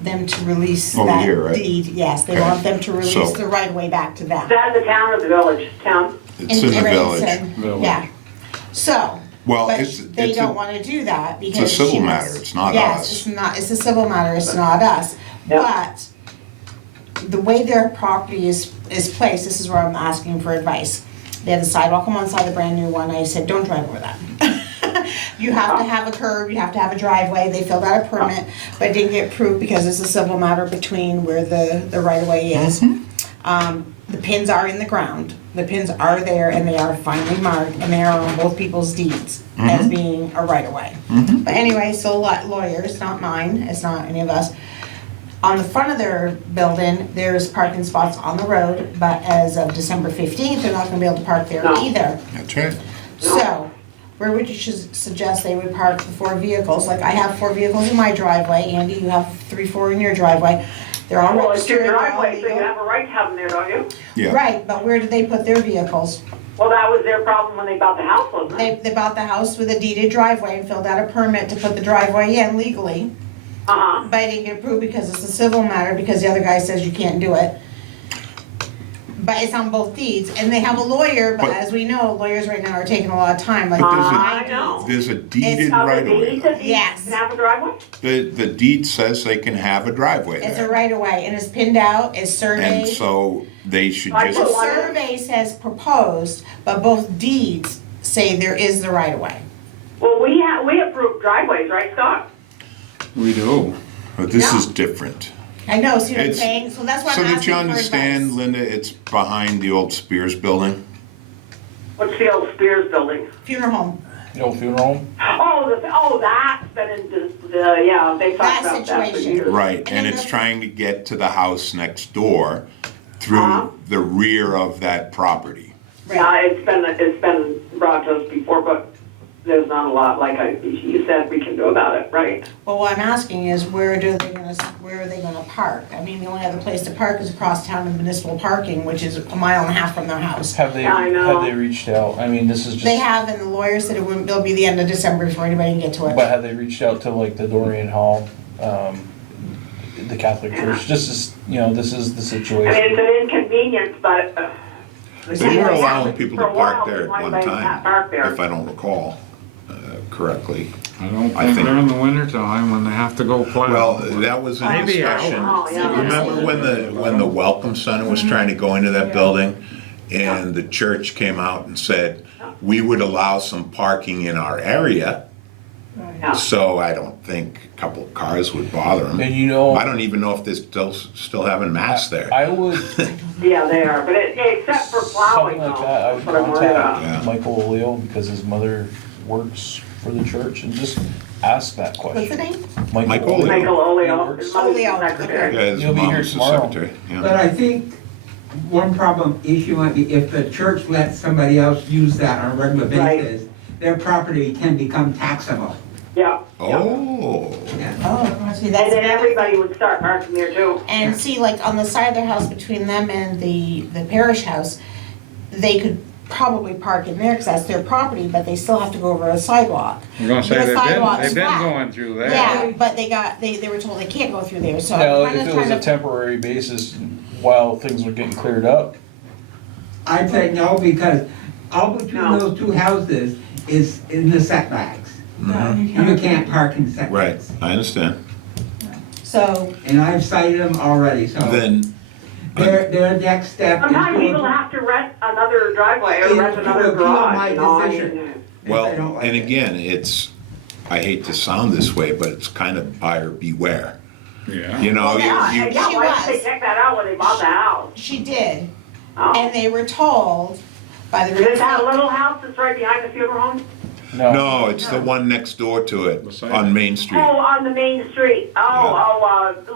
them to release Over here, that right? deed. Yes, they Okay. want them to release So- the right of way back to them. Is that in the town or the village? Town? It's in the village. Village. Yeah. So, Well, but it's, they it's, don't a- wanna do that because it's a civil she was- matter, it's not Yes, us. it's not, it's a civil matter, it's not us. Yeah. But the way their property is placed, this is where I'm asking for advice. They had the sidewalk on one side, the brand new one, I said, don't drive over that. You have to have a curb, you have to have a driveway, they filled out a permit, but it didn't get approved because it's a civil matter between where the right of way is. The pins are in the ground, the pins are there and they are finally marked and they are on both people's deeds as being a right of way. But anyway, so lawyers, not mine, it's not any of us. On the front of their building, there's parking spots on the road, but as of December 15th, they're not gonna be able to park there No. either. that's right. So, where would you suggest they would park the 4 vehicles? Like I have 4 vehicles in my driveway, Andy, you have 3, 4 in your driveway. They're all Well, it's your registered, they're all driveway, so you legal. have a right to have them there, don't you? Yeah. Right, but where do they put their vehicles? Well, that was their problem when they bought the house, wasn't it? They bought the house with a deeded driveway and filled out a permit to put the driveway in legally. Uh-huh. But it didn't get approved because it's a civil matter, because the other guy says you can't do it. But it's on both deeds, and they have a lawyer, but But- as we know, lawyers right now are taking a lot of time, like. But there's a- my I know. deeds. There's a deeded Now, the right of way. deed says you Yes. can have a driveway? The deed says they can have a driveway It's a there. right of way, and it's pinned out, it's And surveyed. so they should I just, The put one in. survey says proposed, but both deeds say there is the right of way. Well, we approve driveways, right, Scott? We do. but this No. is different. I know, see what I'm It's- saying? So that's why So I'm did asking you for understand, advice. Linda, it's behind the old Spears building? What's the old Spears building? Funeral home, The old funeral home? Oh, that's been in yeah, they That talked about that for situation. years. Right, And and then it's the- trying to get to the house next door Uh-huh. through the rear of that property. Yeah, it's been brought to us before, but there's not a lot, like you said, we can do about it, right? well, what I'm asking is where are they gonna park? I mean, the only other place to park is across town in municipal parking, which is a 1.5 miles from their house. Have they, Yeah, I know. have they reached out? I mean, this is just. They have, and the lawyer said it'll be the end of December before anybody can get to it. But have they reached out to like the Dorian Hall, the Catholic Church? Just as, you know, this is the I mean, situation. it's an inconvenience, but. They were allowing people For to a while, park there at why one they time, not park there? if I don't recall correctly. I don't I think think- during the winter time when they have to go plow. Well, that was in Maybe discussion. Oh, yeah. Remember when the Welcome Center was trying to go into that building? And the church came out and said, we would allow some parking in our area. Yeah. So I don't think a couple of cars would bother them. And you know, I don't even know if they're still having mass there. I would, Yeah, they are, but except for plowing, something like though, that, I would that's what I'm worried about. Yeah. contact Michael O'Leal because his mother works for the church and just ask that What's the question. name? Michael O'Leal. Michael Oleo, Works. his mother's the Oleo, secretary. Yeah, his You'll be here mom's the tomorrow. secretary. Yeah. But I think one problem issue might be if the church lets somebody else use that on a regular Right. basis, their property can become taxable. Yeah. Oh, Oh, see, And that's. then everybody would start parking there too. And see, like, on the side of their house between them and the parish house, they could probably park in there, because that's their property, but they still have to go over a sidewalk. I'm gonna say The they've sidewalk's been flat. going through there. Yeah, but they were told they can't go through there, so Now, I'm if kinda it was trying a to. temporary basis while things were getting cleared up, I'd say no, because all between No. those two houses is in the setbacks. And You can't park in Right, setbacks. I understand. So, And I've cited them already, so Then, their next step is. Sometimes to- people have to rent another driveway or Is rent to another appeal my garage, you know, I decision. mean, if well, they don't like and it. again, it's, I hate to sound this way, but it's kind of buyer beware. Yeah. You know, Well, yeah, you, yeah, She why didn't was. they check that out when they bought the house? she did, Oh. and they were told by the real Is that estate. little house that's right behind the funeral home? no, it's the one next door to it Beside on it. Main Street. Oh, on the main street,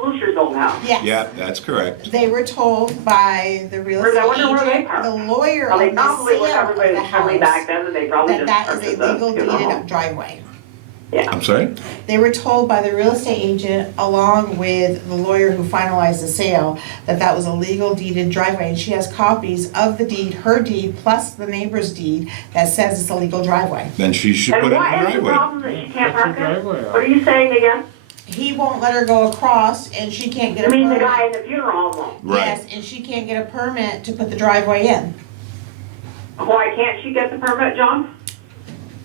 Lucer's old house. Yes. Yeah, that's correct. They were told by the real Where- I estate wonder where they agent, park. the lawyer Well, they on the probably sale was of everybody the was friendly back house, then, and they probably that just that is purchased a the legal funeral deeded home. up driveway. Yeah, I'm sorry? They were told by the real estate agent, along with the lawyer who finalized the sale, that that was a legal deeded driveway, and she has copies of the deed, her deed, plus the neighbor's deed, that says it's a legal driveway. Then she should and put it in what the is the driveway. problem that she can't What's park the there? driveway What are you saying again? He won't let her go across, and she can't get You a mean the permit. guy in the funeral home won't? Right. Yes, and she can't get a permit to put the driveway in. Why can't she get the permit, John?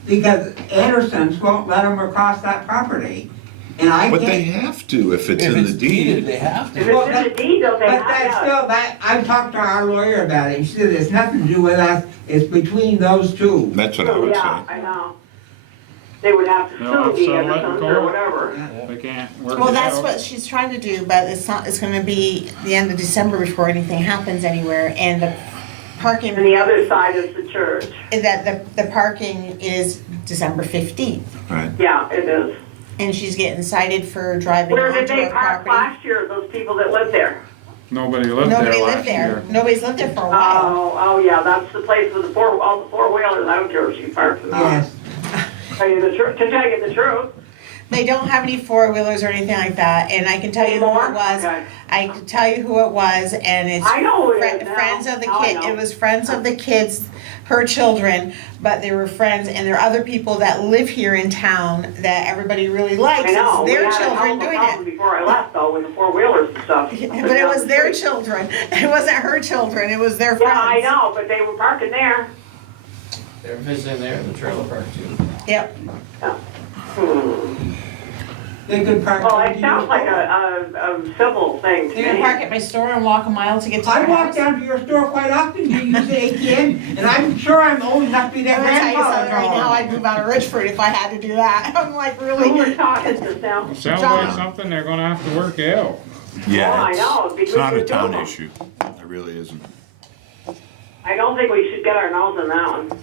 Because Andersons won't let them across that property. And I But they can't, have to if it's if in it's the deeded, deed. they have If to. Well, it's in the deed, though, they but have that's to. still, I've talked to our lawyer about it, and she said it's nothing to do with us, it's between those two. That's what I would Yeah, say. I know. They would have to They'll sue the settle it in Andersons or court. whatever. They can't work it Well, that's out. what she's trying to do, but it's not, it's gonna be the end of December before anything happens anywhere, and the parking. And the other side is the church. That the parking is December 15th, Right. Yeah, it is. and she's getting cited for driving Where did onto they her park property. last year, those people that lived there? Nobody lived Nobody there lived last there, year. nobody's lived there for a while. Oh, yeah, that's the place with all the four-wheelers, I don't care if she parks or not. Yes, Tell you the truth, to tell you the truth. They don't have any four-wheelers or anything like that, and I can tell you who Anymore? it was. Okay. I can tell you who it was, and it's I know who it is now. friends of the Now I kid, know. it was friends of the kids, her children, but they were friends, and there are other people that live here in town that everybody really likes. I know, It's we their had a hell children of a doing problem it. before I left though, with the four-wheelers and stuff. But it was their children, it wasn't her children, it was their friends. Yeah, I know, but they were parking there. They're visiting there in the trailer park too. Yep, they could park. Well, into it your sounds like store. a civil thing to they can me. park at my store and walk a mile to get to I their walk house. down to your store quite often, you use the ATM, and I'm sure I'm old enough to be their I'm gonna tell you grandfather. something right now, I'd move out of Richford if I had to do that, I'm like, Who really? was talking just now? It sounds John. like something they're gonna have to work out. Yeah, I know, it's because not we're a town doing it. issue. It really isn't. I don't think we should get our nose in that one.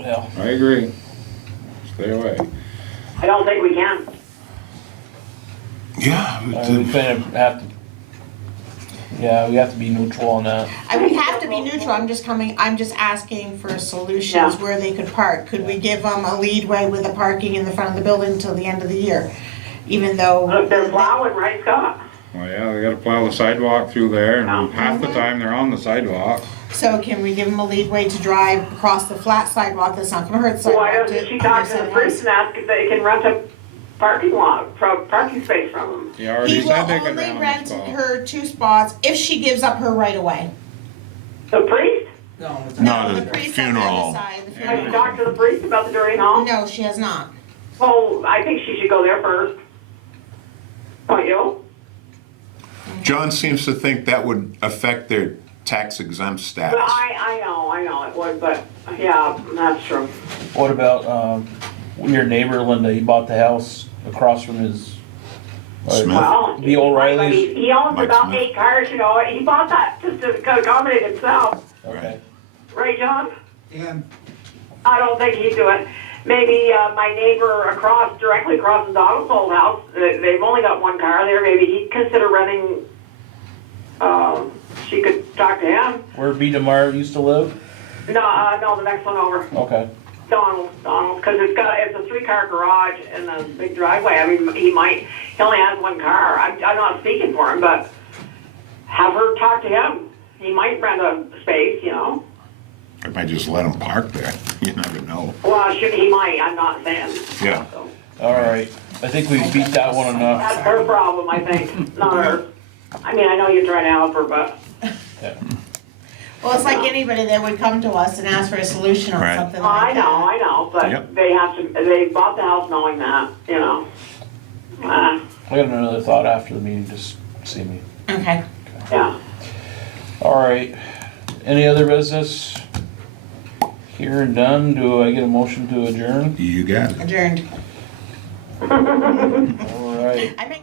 Yeah. I agree. Stay away. I don't think we can. Yeah. We kind of have to, yeah, we have to be neutral on that. We have to be neutral, I'm just asking for solutions Yeah. where they could park. Could we give them a leadway with the parking in the front of the building until the end of the year? Even though. Look, they're plowing, right, Scott? Well, yeah, they gotta plow the sidewalk through there, Yeah. and half the time they're on the sidewalk. So can we give them a leadway to drive across the flat sidewalk that's not gonna hurt the sidewalk? Why doesn't she talk to the priest and ask if they can rent a parking lot, parking space from them? He already He will said they could only rent rent them a spot. her 2 spots if she gives up her right of way. The priest? No, it's No, No, the the priest on the funeral other home. side, the Have you funeral talked to the priest about the dirty home? home. No, she has not. Well, I think she should go there first. Don't you? John seems to think that would affect their tax exempt But status. I know it would, but, yeah, that's true. What about, your neighbor Linda, he bought the house across from his. Smith? Well, The O'Reillys? he owns Mike about Smith. 8 cars, you know, he bought that just to accommodate himself, Okay. right, John? Yeah, I don't think he'd do it. Maybe my neighbor directly across from Donald's old house, they've only got 1 car there, maybe he'd consider renting, she could talk to him. Where B. DeMar used to live? No, the next one over, Okay. Donald, because it's a 3-car garage and a big driveway. I mean, he only has 1 car. I'm not speaking for him, but have her talk to him. He might rent a space, you know. I might just let them park there, you never know. Well, he might, I'm not saying. Yeah. So, All right, I think we beat that one enough. that's her problem, I think, not hers. I mean, I know you're trying to help her, but, Yeah. Well, it's like anybody that would come to us and ask for a solution on Right. something oh, I like know, that. I know, but Yep. they bought the house knowing that, you know. I got another thought after the meeting, just see me. Okay. Yeah. All right, any other business? Here and done, do I get a motion to adjourn? You got it. Adjourned. All right. I make.